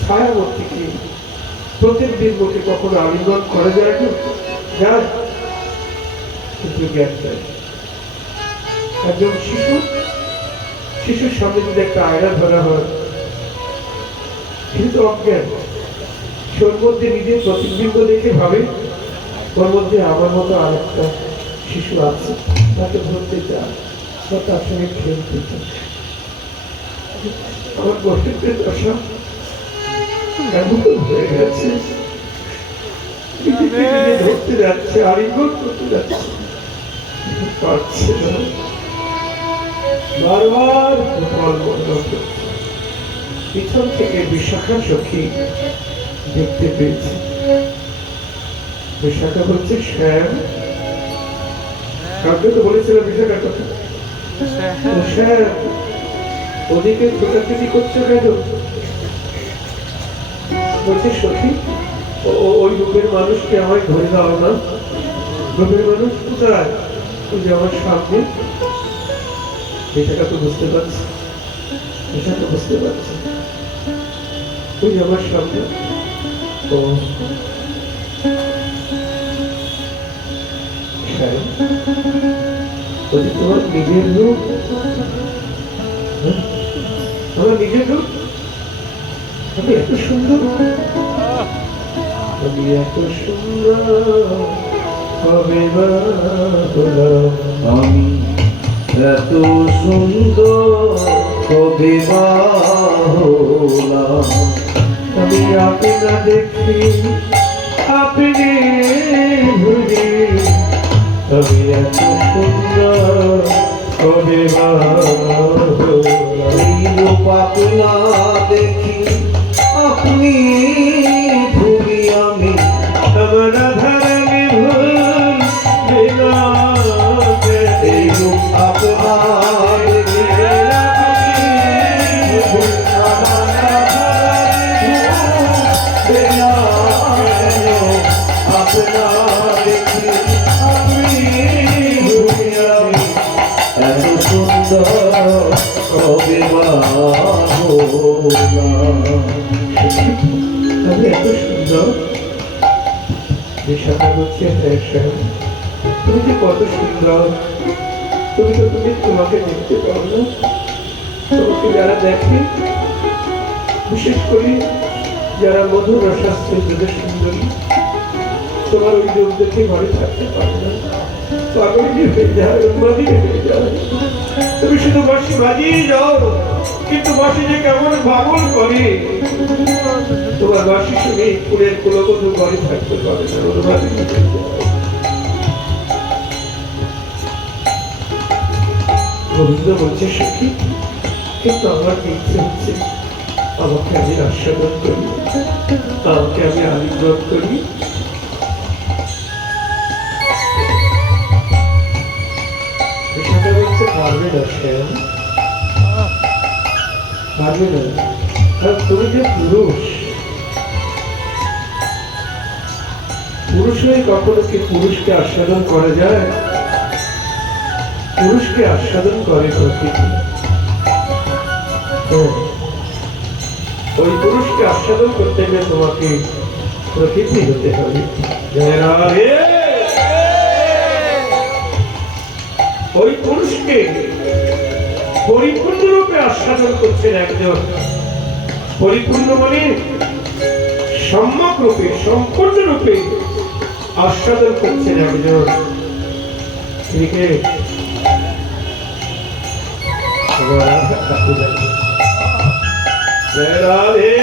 ছায়ামূর্তিকে, প্রতিবিম্বকে কখনো আলিঙ্গন করা যায় না, যায়, কিন্তু জ্ঞান দেয়। একজন শিশুর সামনে যদি একটা আয়না ধরা হয়, কিন্তু অজ্ঞান, ওর মধ্যে নিজের প্রতিবিম্ব দেখে ভাবে ওর মধ্যে আমার মতো আর একটা শিশু আছে, তাকে ধরতে চায় বা তার সঙ্গে খেলতে চায়। আমার বসন্তের দশা এমন হয়ে গেছে, ধরতে যাচ্ছে, আলিঙ্গন করতে যাচ্ছে, পারছে না, বারবার পিছন থেকে বিশাখা সখী দেখতে পেয়েছি। বিশাখা বলছে, শ্যাম, কাউকে তো বলেছিল বিশাখার কথা, শ্যাম ওদিকে ছোটাছুটি করছো কেন? বলছে, সখী ওই রূপের মানুষকে আমায় ধরে দাও না। রূপের মানুষ কোথায়? ওই যে আমার সামনে। বিশাখা তো বুঝতে পারছি, বিশাখা বুঝতে পারছি, ওই যে আমার সামনে। তো তোমার নিজের রূপ, আমার নিজের রূপ, আমি এত সুন্দর, আমি এত সুন্দর, কবে বা হলাম আমি এত সুন্দর, কবে বা হলাম। আমি আপনা দেখি আপনি ভুলি, আমি এত সুন্দর, কবে বা হলাম। এই রূপ আপনা দেখি আপনি ভুলি, আমি আমার আধার আমি ভুলবে না। এই রূপ আপনা দেখি আপনা দেখি আপনি ভুলি, আমি এত সুন্দর, কবে বা হলাম। আমি এত সুন্দর। বিশাখা বলছে, হ্যাঁ শ্যাম, তুমি যে কত সুন্দর, তুমি তোমাকে দেখতে পাও না। তোমাকে যারা দেখে, বিশেষ করে যারা মধুর রসাস্ত্রের যাদের সুন্দরী, তোমার ওই রূপ দেখে ঘরে থাকতে পারে না, পাগলি হয়ে যায়, উন্মাদি হয়ে যায়। তুমি শুধু বাঁশি বাজিয়ে যাও, কিন্তু বাঁশি যে কেমন পাগল করে, তোমার বাঁশি শুনে ফুলের কুলবধূ ঘরে থাকতে পারে না, উন্মাদি হয়ে যায়। গোবিন্দ বলছে, সখী, কিন্তু আমার ইচ্ছে হচ্ছে আমাকে আমি আস্বাদন করি, আমাকে আমি আলিঙ্গন করি। পারবে না শ্যাম, পারবে না, কারণ তুমি যে পুরুষ, পুরুষ হয়ে কখনো কি পুরুষকে আস্বাদন করা যায়? পুরুষকে আস্বাদন করে প্রকৃতি। ওই পুরুষকে আস্বাদন করতে গেলে তোমাকে প্রকৃতি হতে হবে। ওই পুরুষকে পরিপূর্ণ রূপে আস্বাদন করছেন একজন। পরিপূর্ণ মানে সম্যক রূপে, সম্পূর্ণ রূপে আস্বাদন করছেন একজন। তিনি কে? জয় রাধে।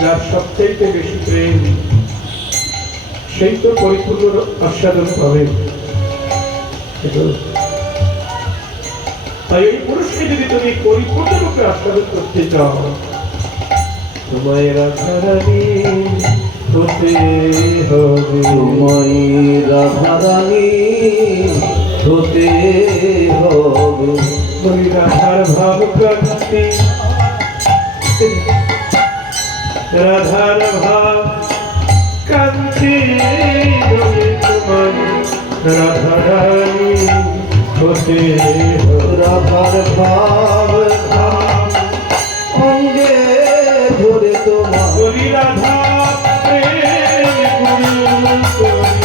যার সবচেয়ে বেশি প্রেম সেই তো পরিপূর্ণ আস্বাদন পাবে। তাই এই পুরুষকে যদি তুমি পরিপূর্ণ রূপে আস্বাদন করতে চাও, তোমায় রাধারানী হতে হবে। তোমায় রাধারানী হতে হবে। বলি রাধার ভাব কান্তি, রাধার ভাব কান্তি, বলি তোমায় রাধারানী হতে হবে। রাধার ভাব অঙ্গে ধরে তোমার বলি রাধা প্রেম গুরু,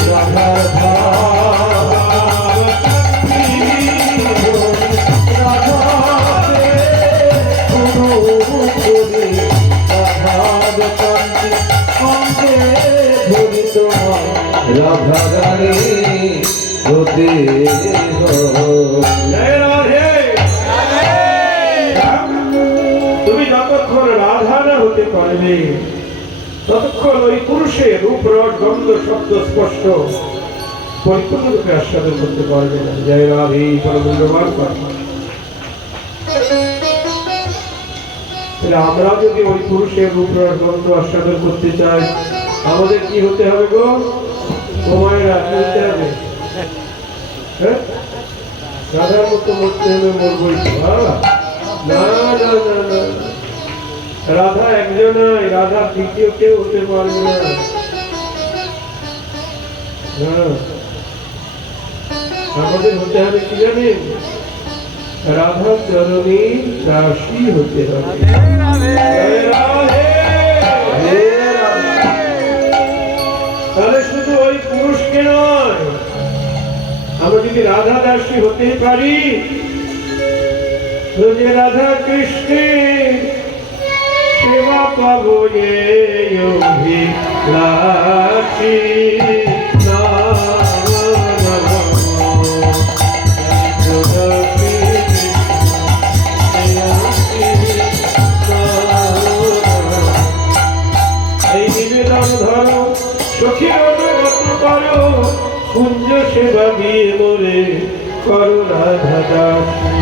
রাধার ভাব রাধারানী হতে তুমি যতক্ষণ রাধা না হতে পারবে ততক্ষণ ওই পুরুষের রূপ রস গন্ধ শব্দ স্পষ্ট পরিপূর্ণরূপে আস্বাদন করতে পারবে না। জয় রাধে। মূল্যবান কথা। আমরা যদি ওই পুরুষের রূপ রস গন্ধ আস্বাদন করতে চাই, আমাদের কি হতে হবে গো? তোমায় রাখতে হতে হবে। হ্যাঁ, রাধার মতো মরতে হবে, মরবই। না না না না, রাধা একজন নয়, রাধা দ্বিতীয় কেউ হতে পারবে না। আমাদের হতে হবে কি জানেন? রাধা চরণী দাসী হতে হবে। তাহলে শুধু ওই পুরুষকে নয়, আমরা যদি রাধা দাসী হতে পারি, যে রাধা কৃষ্ণের সেবা পাবো অভিলাষী। এই নিবেদন ধরো সখী অনুগত করো, কুঞ্জ সেবা দিয়ে মোরে করো রাধা দাসী।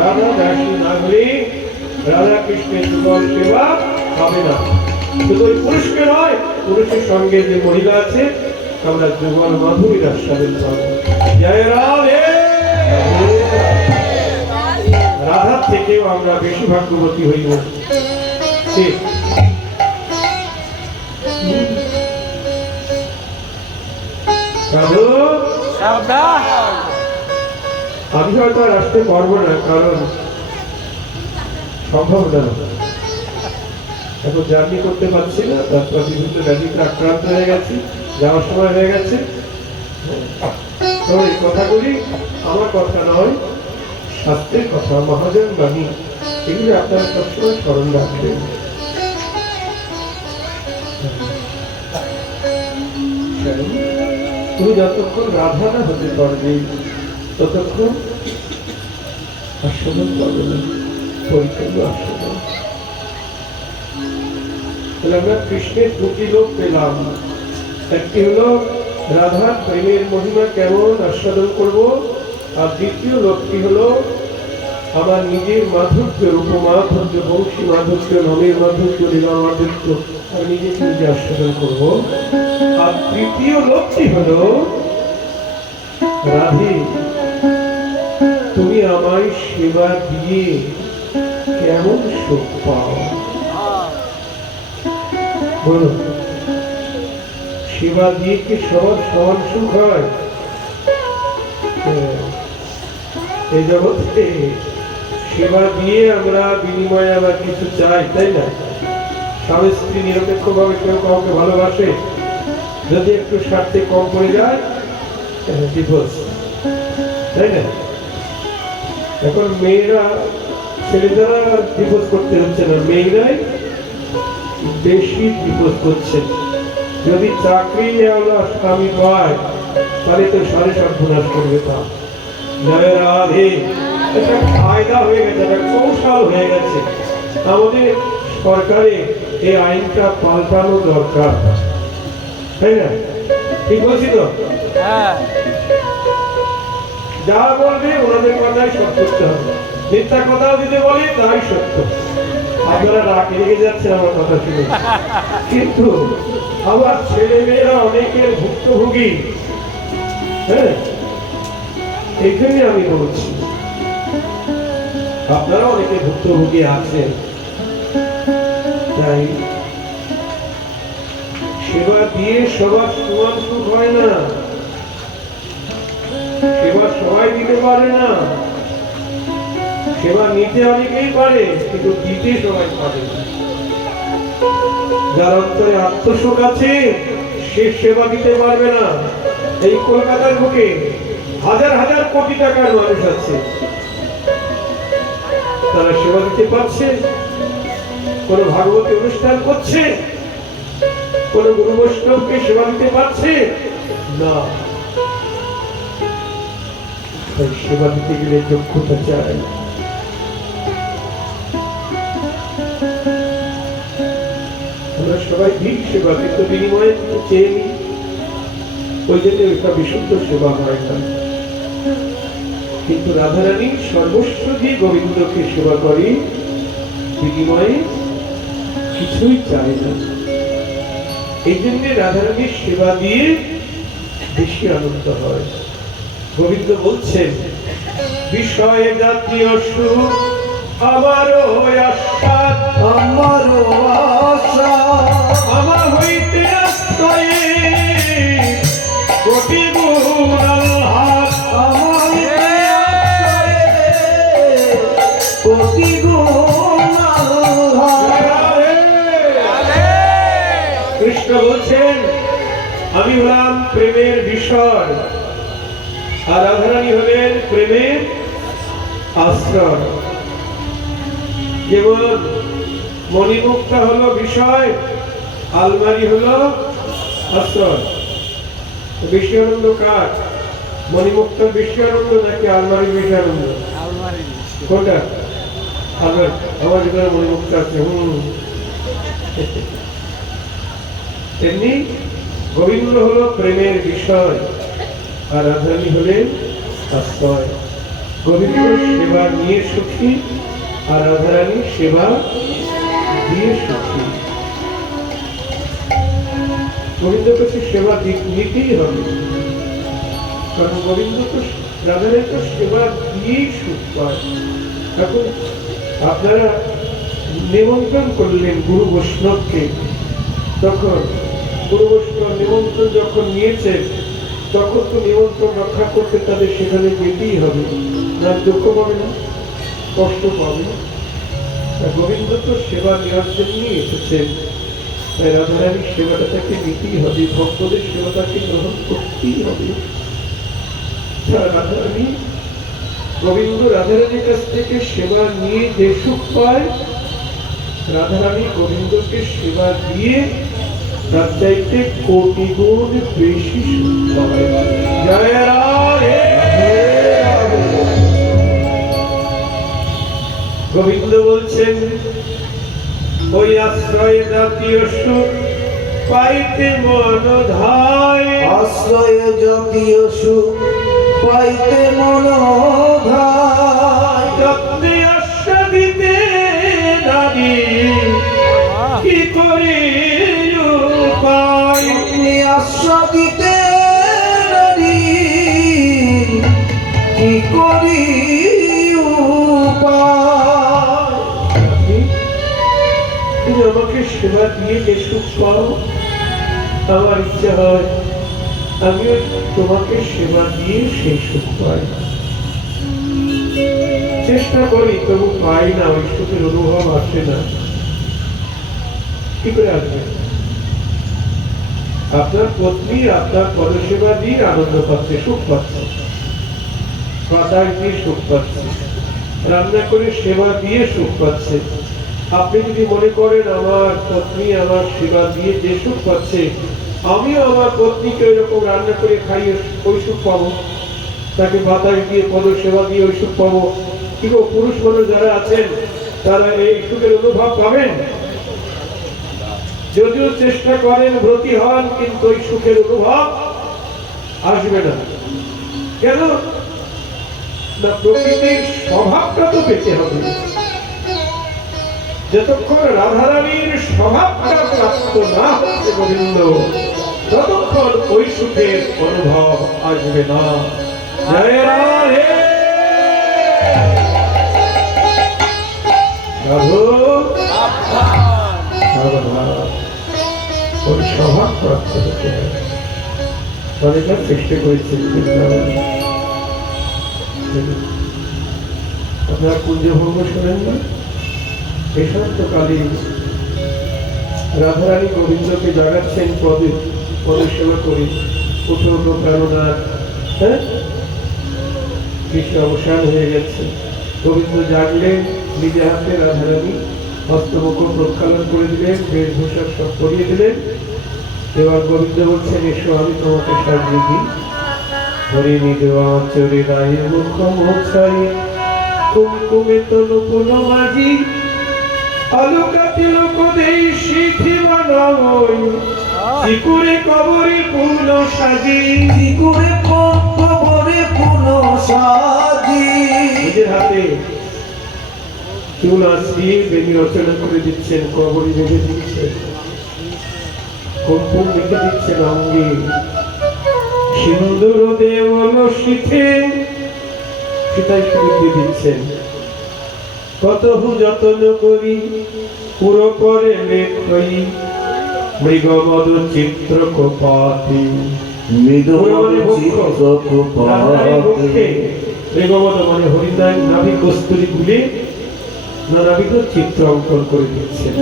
রাধা দাসী না হলে রাধা কৃষ্ণের যুগল সেবা হবে না। শুধু ওই পুরুষকে নয়, পুরুষের সঙ্গে যে মহিলা আছে আমরা যুগল মাধুরীর আস্বাদন পাবো। জয় রাধে। রাধার থেকেও আমরা বেশি ভাগ্যবতী হইব। ঠিক। আমি হয়তো আর আসতে পারবো না, কারণ সম্ভব না, এখন জার্নি করতে পারছি না। তারপর বিভিন্ন ব্যাধিতে আক্রান্ত হয়ে গেছি, যাওয়ার সময় হয়ে গেছে। তো এই কথাগুলি আমার কথা নয়, শাস্ত্রের কথা, মহাজন বাণী, এগুলি আপনারা সবসময় স্মরণ রাখবেন। তুমি যতক্ষণ রাধা না হতে পারবে ততক্ষণ আস্বাদন পাবে না, পরিপূর্ণ আস্বাদন। তাহলে আমরা কৃষ্ণের দুটি লোক পেলাম। একটি হলো রাধার প্রেমের মহিমা কেমন আস্বাদন করব, আর দ্বিতীয় লোকটি হলো আমার নিজের মাধুর্য, রূপমাধুর্য, বংশী মাধুর্য, নমের মাধুর্য, লীলা মাধুর্য আমি নিজেকে নিজে আস্বাদন করব। আর তৃতীয় লোকটি হলো রাধে, তুমি আমায় সেবা দিয়ে কেমন সুখ পাও বলো? সেবা দিয়ে কি সবার সমান সুখ হয়? এই জগতে সেবা দিয়ে আমরা বিনিময়ে আবার কিছু চাই, তাই না? স্বামী স্ত্রী নিরপেক্ষ ভাবে কেউ কাউকে ভালোবাসে, যদি একটু স্বার্থে কম পড়ে যায় ডিভোর্স, তাই না? এখন মেয়েরা ছেলেরা ডিভোর্স করতে হচ্ছে না, মেয়েরাই বেশি ডিভোর্স করছে। যদি চাকরি নেওয়া স্বামী পায় তাহলে তো সাড়ে সর্বনাশ করবে। তা জয় রাধে, একটা ফায়দা হয়ে গেছে, একটা কৌশল হয়ে গেছে। আমাদের সরকারে এই আইনটা পাল্টানো দরকার, তাই না? ঠিক বলছি তো? হ্যাঁ, যা বলবে ওনাদের কথাই সব করতে হবে, মিথ্যা কথা যদি বলি তাই সত্য। আপনারা রাগ লেগে যাচ্ছে আমার কথা শুনে, কিন্তু আবার ছেলে মেয়েরা অনেকের ভুক্তভোগী। হ্যাঁ, এখানে আমি বলছি আপনারা অনেকে ভুক্তভোগী আছেন। তাই সেবা দিয়ে সবার সমান সুখ হয় না, সেবা সবাই দিতে পারে না। সেবা নিতে অনেকেই পারে, কিন্তু দিতে সবাই পারে না। যার অন্তরে আত্মসুখ আছে সে সেবা দিতে পারবে না। এই কলকাতার বুকে হাজার হাজার কোটি টাকার মানুষ আছে, তারা সেবা দিতে পারছে? কোন ভাগবতী অনুষ্ঠান করছে? কোন গুরু বৈষ্ণবকে সেবা দিতে পারছে না। তাই সেবা দিতে গেলে যোগ্যতা চাই। আমরা সবাই দিক সেবা, কিন্তু বিনিময়ে চেয়ে নিই, ওই জন্য ওইটা বিশুদ্ধ সেবা হয় না। কিন্তু রাধারানী সর্বস্ব দিয়ে গোবিন্দকে সেবা করি, বিনিময়ে কিছুই চায় না। এই জন্য রাধারানীর সেবা দিয়ে বেশি আনন্দ হয়। গোবিন্দ বলছেন, বিষয়ে জাতীয় সুখ আমারও আস্বাদ, আমারও আশা আমার হইতে আশ্রয়ে কোটি গুণ আহ্লাদ, আমার কোটি গুণ আহ্লাদ। কৃষ্ণ বলছেন, আমি হলাম প্রেমের বিষয়, আর রাধারানী হলেন প্রেমের আশ্রয়। যেমন মণিমুক্তা হলো বিষয়, আলমারি হলো আশ্রয়। বেশি আনন্দ কার? মণিমুক্তার বেশি আনন্দ নাকি আলমারির বেশি আনন্দ? আলমারি। কোনটা? আলমারি। আমার ভিতরে মণিমুক্তা আছে। তেমনি গোবিন্দ হলো প্রেমের বিষয়, আর রাধারানী হলেন আশ্রয়। গোবিন্দ সেবা নিয়ে সুখী, আর রাধারানী সেবা দিয়ে সুখী। গোবিন্দ কাছে সেবা নিতেই হবে, কারণ গোবিন্দ তো রাধারানী তো সেবা দিয়েই সুখ পায়। এখন আপনারা নিমন্ত্রণ করলেন গুরু বৈষ্ণবকে, তখন গুরু বৈষ্ণব নিমন্ত্রণ যখন নিয়েছেন, তখন তো নিমন্ত্রণ রক্ষা করতে তাদের সেখানে যেতেই হবে, না দুঃখ পাবে না, কষ্ট পাবে। গোবিন্দ তো সেবা নেওয়ার জন্যই এসেছেন, তাই রাধারানীর সেবাটা তাকে নিতেই হবে, ভক্তদের সেবাটাকে গ্রহণ করতেই হবে। রাধারানী গোবিন্দ রাধারানীর কাছ থেকে সেবা নিয়ে যে সুখ পায়, রাধারানী গোবিন্দকে সেবা দিয়ে তার চাইতে কোটি গুণ বেশি সুখ পায়। জয় রাধে। গোবিন্দ বলছেন, ওই আশ্রয় জাতীয় সুখ পাইতে মন ধায়, আশ্রয় জাতীয় সুখ পাইতে মন ধায়, যত্নে আস্বাদিতে নারী কি করে উপায়, আপনি আস্বাদিতে নারী কি করি উপায়। তুমি আমাকে সেবা দিয়ে যে সুখ পাও, আমার ইচ্ছা হয় আমিও তোমাকে সেবা দিয়ে সেই সুখ পাই। চেষ্টা করি তবু পাই না, ওই সুখের অনুভব আসে না। কি করে আসবে? আপনার পত্নী আপনার পদসেবা দিয়ে আনন্দ পাচ্ছে, সুখ পাচ্ছে, বাতাস দিয়ে সুখ পাচ্ছে, রান্না করে সেবা দিয়ে সুখ পাচ্ছে। আপনি যদি মনে করেন আমার পত্নী আমার সেবা দিয়ে যে সুখ পাচ্ছে, আমিও আমার পত্নীকে এরকম রান্না করে খাইয়ে ওই সুখ পাবো, তাকে বাতাস দিয়ে পদ সেবা দিয়ে ওই সুখ পাবো, কি গো পুরুষ মানুষ যারা আছেন তারা এই সুখের অনুভব পাবেন? যদিও চেষ্টা করেন ব্রতী হন, কিন্তু ওই সুখের অনুভব আসবে না। কেন না, প্রকৃতির স্বভাবটা তো পেতে হবে। যতক্ষণ রাধারানীর স্বভাবটা প্রাপ্ত না হচ্ছে গোবিন্দ, ততক্ষণ ওই সুখের অনুভব আসবে না। জয় রাধে রাধো সাবধান, ওই স্বভাব প্রাপ্ত হতে হবে। অনেকটা চেষ্টা করেছেন আপনারা কুঞ্জভঙ্গ শোনেন না? কালী রাধারানী গোবিন্দকে জাগাচ্ছেন পদে সেবা করি, উঠো উঠো প্রাণনাথ। হ্যাঁ, কৃষ্ণ অবসান হয়ে গেছে। গোবিন্দ জাগলেন, নিজে হাতে রাধারানী হস্তমুখ প্রক্ষালন করে দিলেন, বেশভূষা সব পরিয়ে দিলেন। এবার গোবিন্দ বলছেন, এসো আমি তোমাকে সাজিয়ে দিই। হরিণী দেওয়া চরে রায়ের মুখ মোছাই, কুমকুমে তনু পুনো মাঝি, আলোকা তিলক দেই সিথি বানাই, চিকুরে কবরে পুন সাজি, চিকুরে কবরে পুন সাজি। নিজের হাতে চুল আশ্রিয়ে বেনি রচনা করে দিচ্ছেন, কবরে রেখে দিচ্ছেন, কুমকুম রেখে দিচ্ছেন অঙ্গে, সিন্দুর দেওয়াল শিখে সেটাই দিয়ে দিচ্ছেন। কতহু যতন করি পুরো করে লেখই, মৃগমদ চিত্র কপাতি, মৃগমদ মানে হরিণায় নাভি কস্তুরী গুলি নানাবিধ চিত্র অঙ্কন করে দিচ্ছেন।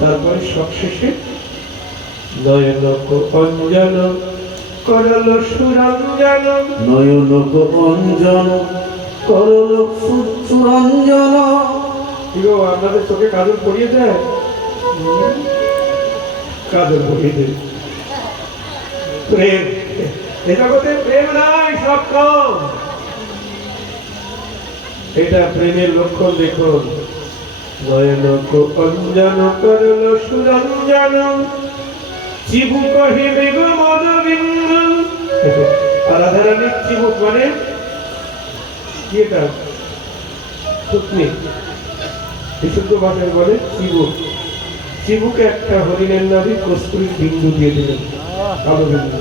তারপরে সবশেষে নয়ন অঞ্জন করল সুরঞ্জন, নয়ন অঞ্জন করল সুরঞ্জন। আপনাদের চোখে কাজল পরিয়ে দেয়, কাজল পরিয়ে দেয়। প্রেম, এ জগতে প্রেম নাই, সব কম। এটা প্রেমের লক্ষণ দেখুন। নয়ন অঞ্জন করল সুরঞ্জন, চিবুক হিমে গো মদবিন্দু। রাধারানীর চিবুক মানে কি? এটা থুতনি, বিশুদ্ধ ভাষায় বলে চিবুক। চিবুকে একটা হরিণের নাভি কস্তুরীর বিন্দু দিয়ে দিলেন, কালো বিন্দু।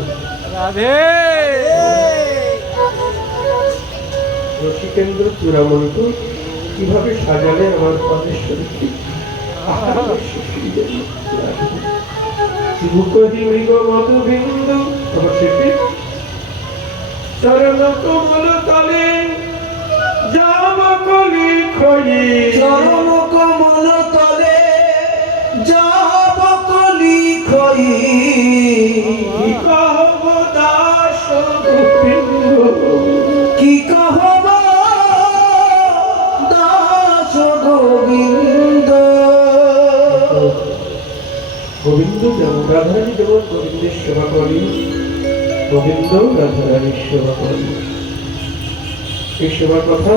রসিকেন্দ্র চূড়ামণিকে কিভাবে সাজালে আমার পরেশ্বরী। চিবুকহি মৃগ মধু বিন্দু, অবশেষে চরণ কমল তলে যাব কলি খই, চরণ কমল তলে যাব কলি খই। কি কহব দাস গোবিন্দ, কি কহব দাস গোবিন্দ। গোবিন্দ যেমন রাধারানী যেমন গোবিন্দের সেবা করি, গোবিন্দ রাধারানীর সেবা করি। এই সেবার কথা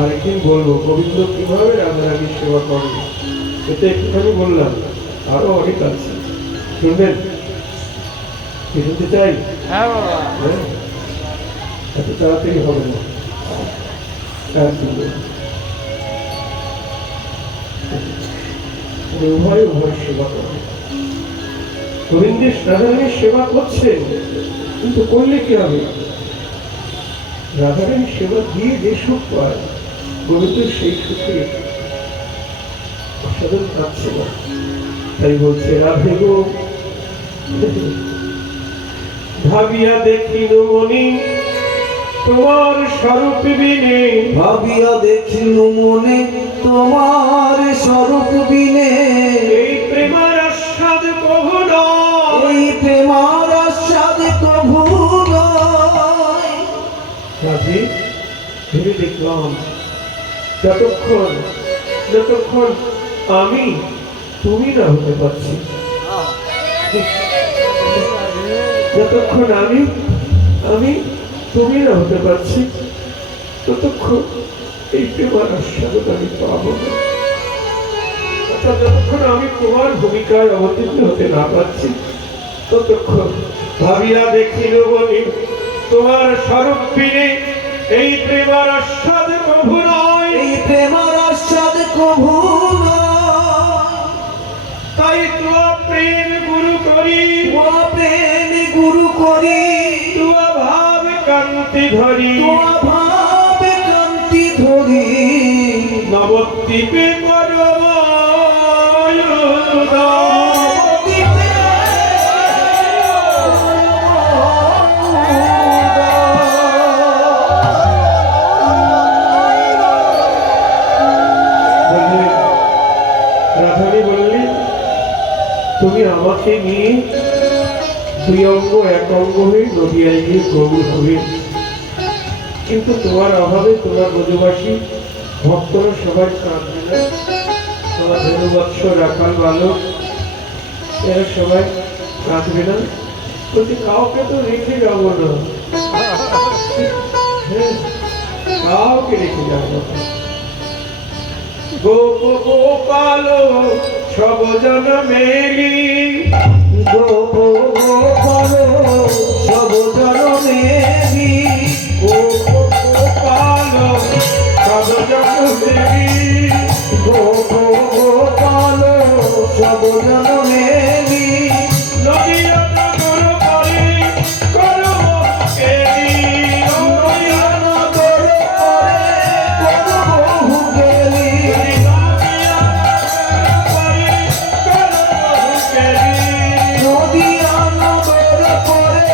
আরেকদিন বলবো, গোবিন্দ কিভাবে রাধারানীর সেবা করে। এটা একটুখানি বললাম, আরো অনেক আছে, শুনবেন? শুনতে চাই? হ্যাঁ বাবা, হ্যাঁ, এত তাড়াতাড়ি হবে না। উভয় উভয় সেবা করে। গোবিন্দের রাধারানীর সেবা করছেন, কিন্তু করলে কি হবে? রাধারানীর সেবা দিয়ে যে সুখ পায়, গোবিন্দের সেই সুখে সাধন পাচ্ছে না। তাই বলছে, রাধে গো ভাবিয়া দেখিল মনি তোমার স্বরূপ বিনে, ভাবিয়া দেখিল মনে তোমার স্বরূপ বিনে। এই প্রেমার আস্বাদ কহু নয়, এই প্রেমার আস্বাদ কভু নয়। রাধে যাচ্ছি ভেবে দেখলাম যতক্ষণ যতক্ষণ আমি তুমি না হতে পারছি, যতক্ষণ আমি তুমি না হতে পারছি, ততক্ষণ এই প্রেমার আস্বাদন আমি পাবো না। অর্থাৎ যতক্ষণ আমি তোমার ভূমিকায় অবতীর্ণ হতে না পারছি, ততক্ষণ ভাবিয়া দেখিল বলি তোমার স্বরূপ বিনে এই প্রেমার আস্বাদ প্রভু নয়, এই প্রেমার আস্বাদ কভু তাই তোয়া প্রেম গুরু করি, তোয়া প্রেম গুরু করি, তোয়া ভাব কান্তি ধরি, তোয়া ভাব কান্তি ধরি, নবদ্বীপে রাধানী বললি তুমি আমাকে নিয়ে দুই অঙ্গ এক অঙ্গ হয়ে নদিয়ায় গিয়ে গৌর হবে, কিন্তু তোমার অভাবে তোমার ব্রজবাসী ভক্তরা সবাই কাঁদবে না, তোমার ধনুবৎস রাখাল বালক এরা সবাই কাঁদবে না, বলছি কাউকে তো রেখে যাবো না, হ্যাঁ, কাউকে রেখে যাবো না। গোপাল সব জন মেলি, গোপাল সব জনমেরি, গোপাল সব জন মেলি, গোপাল সব জনমেরি, নদিয়া নগর পরে করব কেলি, নদিয়া নগর পরে করবহু গেলি, নদিয়া পরে করব কেলি, নদিয়া নগর পরে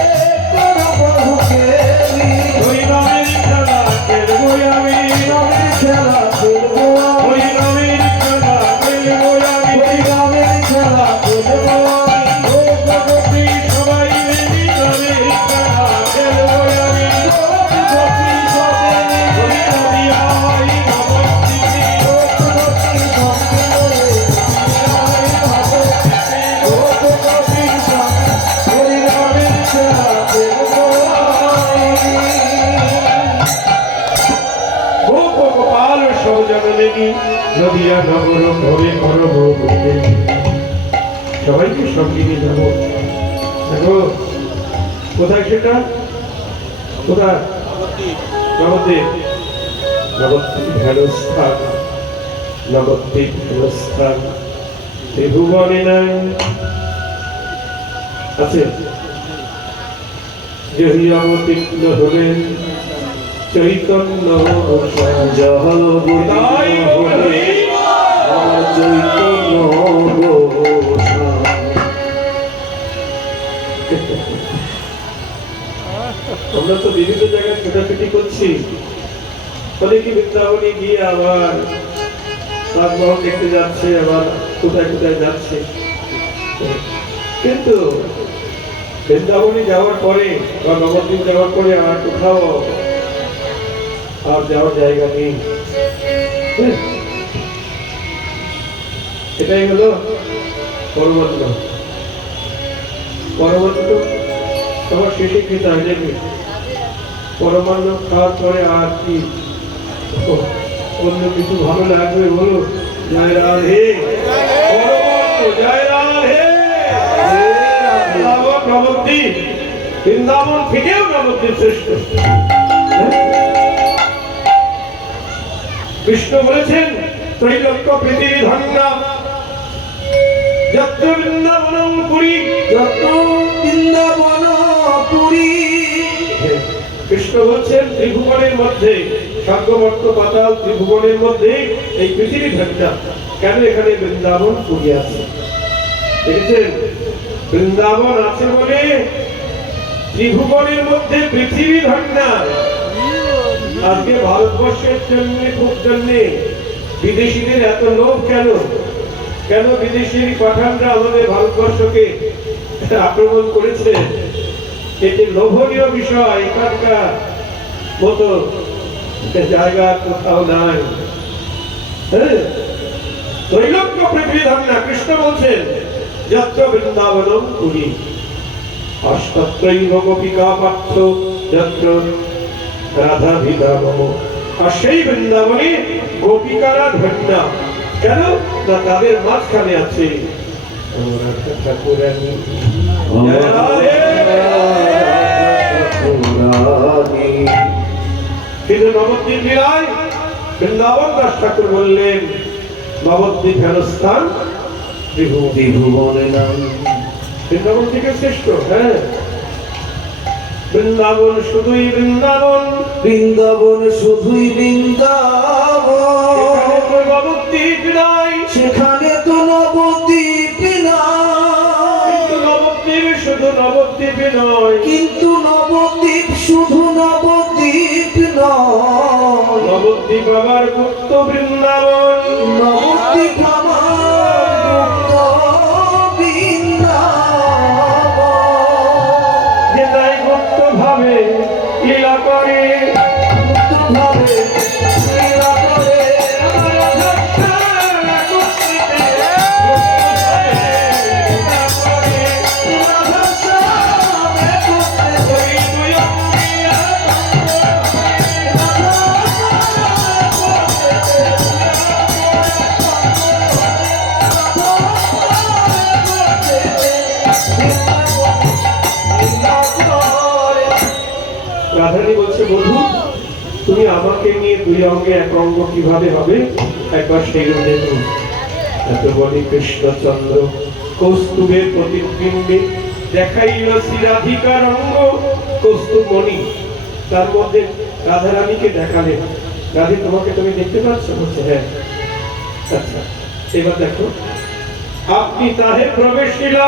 করবহু গেলি, ওই রমের খেলা খেলবো আমি, রমের খেলা খেলবো ওই আমি, রমের খেলা খেলবো আমি, ওই রমের খেলা খেলবো আমি, ও ভগবতী সবাই মিলি রমের খেলা খেলবো আমি, গোপী সবে ওই নদিয়ায় নবদ্বীপে, গোপী সবে নদিয়ায় নবদ্বীপে, গোপী সবে ওই রমের খেলা খেলবো আমি। গোপাল সব জগলেনি নদিয়া নগর ভবে করব বলতে, সবাইকে সঙ্গে নিয়ে যাবো। দেখো কোথায় সেটা, কোথায়? নবদ্বীপ, নবদ্বীপ হেলস্থান, নবদ্বীপ হেলস্থান ত্রিভুবনে নাই আছে, যেহি অবতীর্ণ হলেন চৈতন্য তাই বলি, চৈতন্য আমরা তো বিভিন্ন জায়গায় ছোটাছুটি করছি, অনেকে বৃন্দাবনে গিয়ে আবার রাজমহল দেখতে যাচ্ছে, আবার কোথায় কোথায় যাচ্ছে, কিন্তু বৃন্দাবনে যাওয়ার পরে বা নবদ্বীপ যাওয়ার পরে আর কোথাও আর যাওয়ার জায়গা নেই। হ্যাঁ? এটাই হলো পরমান্ন। পরমান্ন তো তোমার শেষে খেতে হয় নাকি? পরমান্ন খাওয়ার পরে আর কি অন্য কিছু ভালো লাগবে বলো? জয় রাধে, পরমান্ন জয় রাধে। বৃন্দাবন নবদ্বীপ, বৃন্দাবন থেকেও নবদ্বীপ শ্রেষ্ঠ। হ্যাঁ? কৃষ্ণ বলেছেন ত্রৈলোক্য পৃথিবী ধন্যা যত্র বৃন্দাবনং পুরী, যত বৃন্দাবন পুরী। কৃষ্ণ বলছেন ত্রিভুবনের মধ্যে স্বর্গমর্ত পাতাল ত্রিভুবনের মধ্যে এই পৃথিবী ধন্যা, কেন এখানে বৃন্দাবন পুরী আছে। দেখেছেন বৃন্দাবন আছে বলে ত্রিভুবনের মধ্যে পৃথিবী ধন্যা। আজকে ভারতবর্ষের জন্য বিদেশিদের এত লোভ কেন? কেন বিদেশি পাঠানরা আমাদের ভারতবর্ষকে আক্রমণ করেছে? এটি লোভনীয় বিষয়। এখানকার মতো জায়গা কোথাও নাই। হ্যাঁ, ত্রৈলোক্য পৃথিবী ধারণা কৃষ্ণ বলছেন যত্র বৃন্দাবনম পুরী অষ্টত্রৈব গোপিকা পার্থ যত্র রাধাভিধা মম। আর সেই বৃন্দাবনে গোপিকারা ধন্য কেন না তাদের মাঝখানে আছে ঠাকুরানী। কিন্তু নবদ্বীপ লীলায় বৃন্দাবন দাস ঠাকুর বললেন নবদ্বীপ হেন স্থান বৃন্দাবন থেকে শ্রেষ্ঠ। হ্যাঁ, বৃন্দাবন শুধুই বৃন্দাবন, বৃন্দাবন শুধুই বৃন্দাবন, নবদ্বীপ নাই, সেখানে তো নবদ্বীপ নাই। নবদ্বীপ শুধু নবদ্বীপ নয়, কিন্তু নবদ্বীপ শুধু নবদ্বীপ নয়, নবদ্বীপ আবার গুপ্ত বৃন্দাবন। নবদ্বীপ আমার গুপ্ত বৃন্দাবন, যে তাই গুপ্ত ভাবে লীলা করে, গুপ্ত ভাবে লীলা করে। রাধারানী বলছে বধূ তুমি আমাকে নিয়ে দুই অঙ্গে এক অঙ্গ কিভাবে হবে একবার সেই দেখুন। এত বলি কৃষ্ণচন্দ্র কৌস্তুভের প্রতিবিম্বে দেখাইল শ্রীরাধিকার অঙ্গ কৌস্তুভমণি। তার মধ্যে রাধারানীকে দেখালেন, রাধে তোমাকে তুমি দেখতে পাচ্ছ? বলছে হ্যাঁ। আচ্ছা এবার দেখো, আপনি তাহে প্রবেশিলা,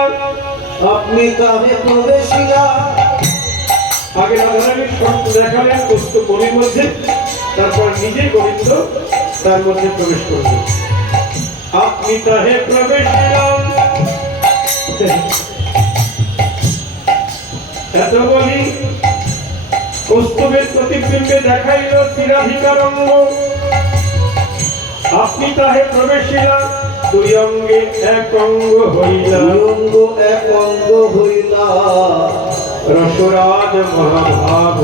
আপনি তাহে প্রবেশিলা। আগে রাধারানীর শর্ত দেখালেন কৌস্তুভমণির মধ্যে, তারপর নিজে গোবিন্দ তার মধ্যে প্রবেশ করলেন। আপনি তাহে প্রবেশিলা, এত বলি কৌস্তুভের প্রতিবিম্বে দেখাইল শ্রীরাধিকার অঙ্গ। আপনি তাহে প্রবেশিলা, দুই অঙ্গে এক অঙ্গ হইলা, দুই অঙ্গ এক অঙ্গ হইলা। রসরাজ মহাভাব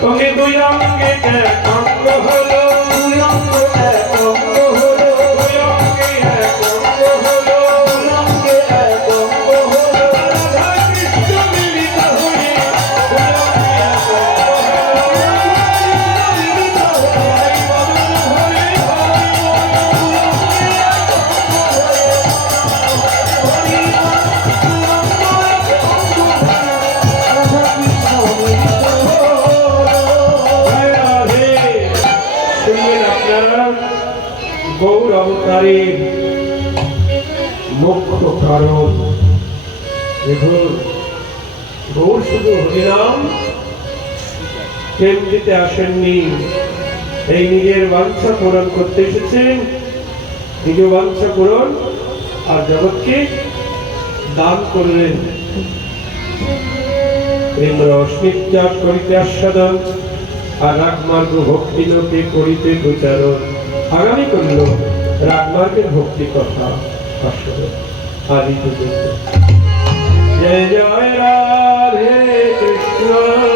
তুমি দুই অঙ্গে এক অঙ্গ হলো, দুই অঙ্গ এক অঙ্গ হলো, দুই অঙ্গে এক অঙ্গ হলো, দুই অঙ্গে এক অঙ্গ হলো। রাধা কৃষ্ণ মিলিত হয়ে দুই অঙ্গে এক অঙ্গ হলো। মিলিত হয়ে হরি বল, হরি হরি বল। হরি নাম, দুই অঙ্গ এক অঙ্গ হলো। রাধা কৃষ্ণ মিলিত হলো। জয় রাধে। শুনলেন আপনারা গৌর অবতারের মুখ্য কারণ। দেখুন গৌর শুধু হরিনাম প্রেম দিতে আসেননি, এই নিজের বাঞ্ছা পূরণ করতে এসেছেন, নিজ বাঞ্ছা পূরণ আর জগৎকে দান করলেন। ইন্দ্র অস্মিত্যাগ করিতে আস্বাদন আর রাগমার্গ ভক্তি লোকে করিতে প্রচারণ। আগামী করল রাগমার্গের ভক্তি কথা আস্বাদন আদি পর্যন্ত। জয় জয় রাম।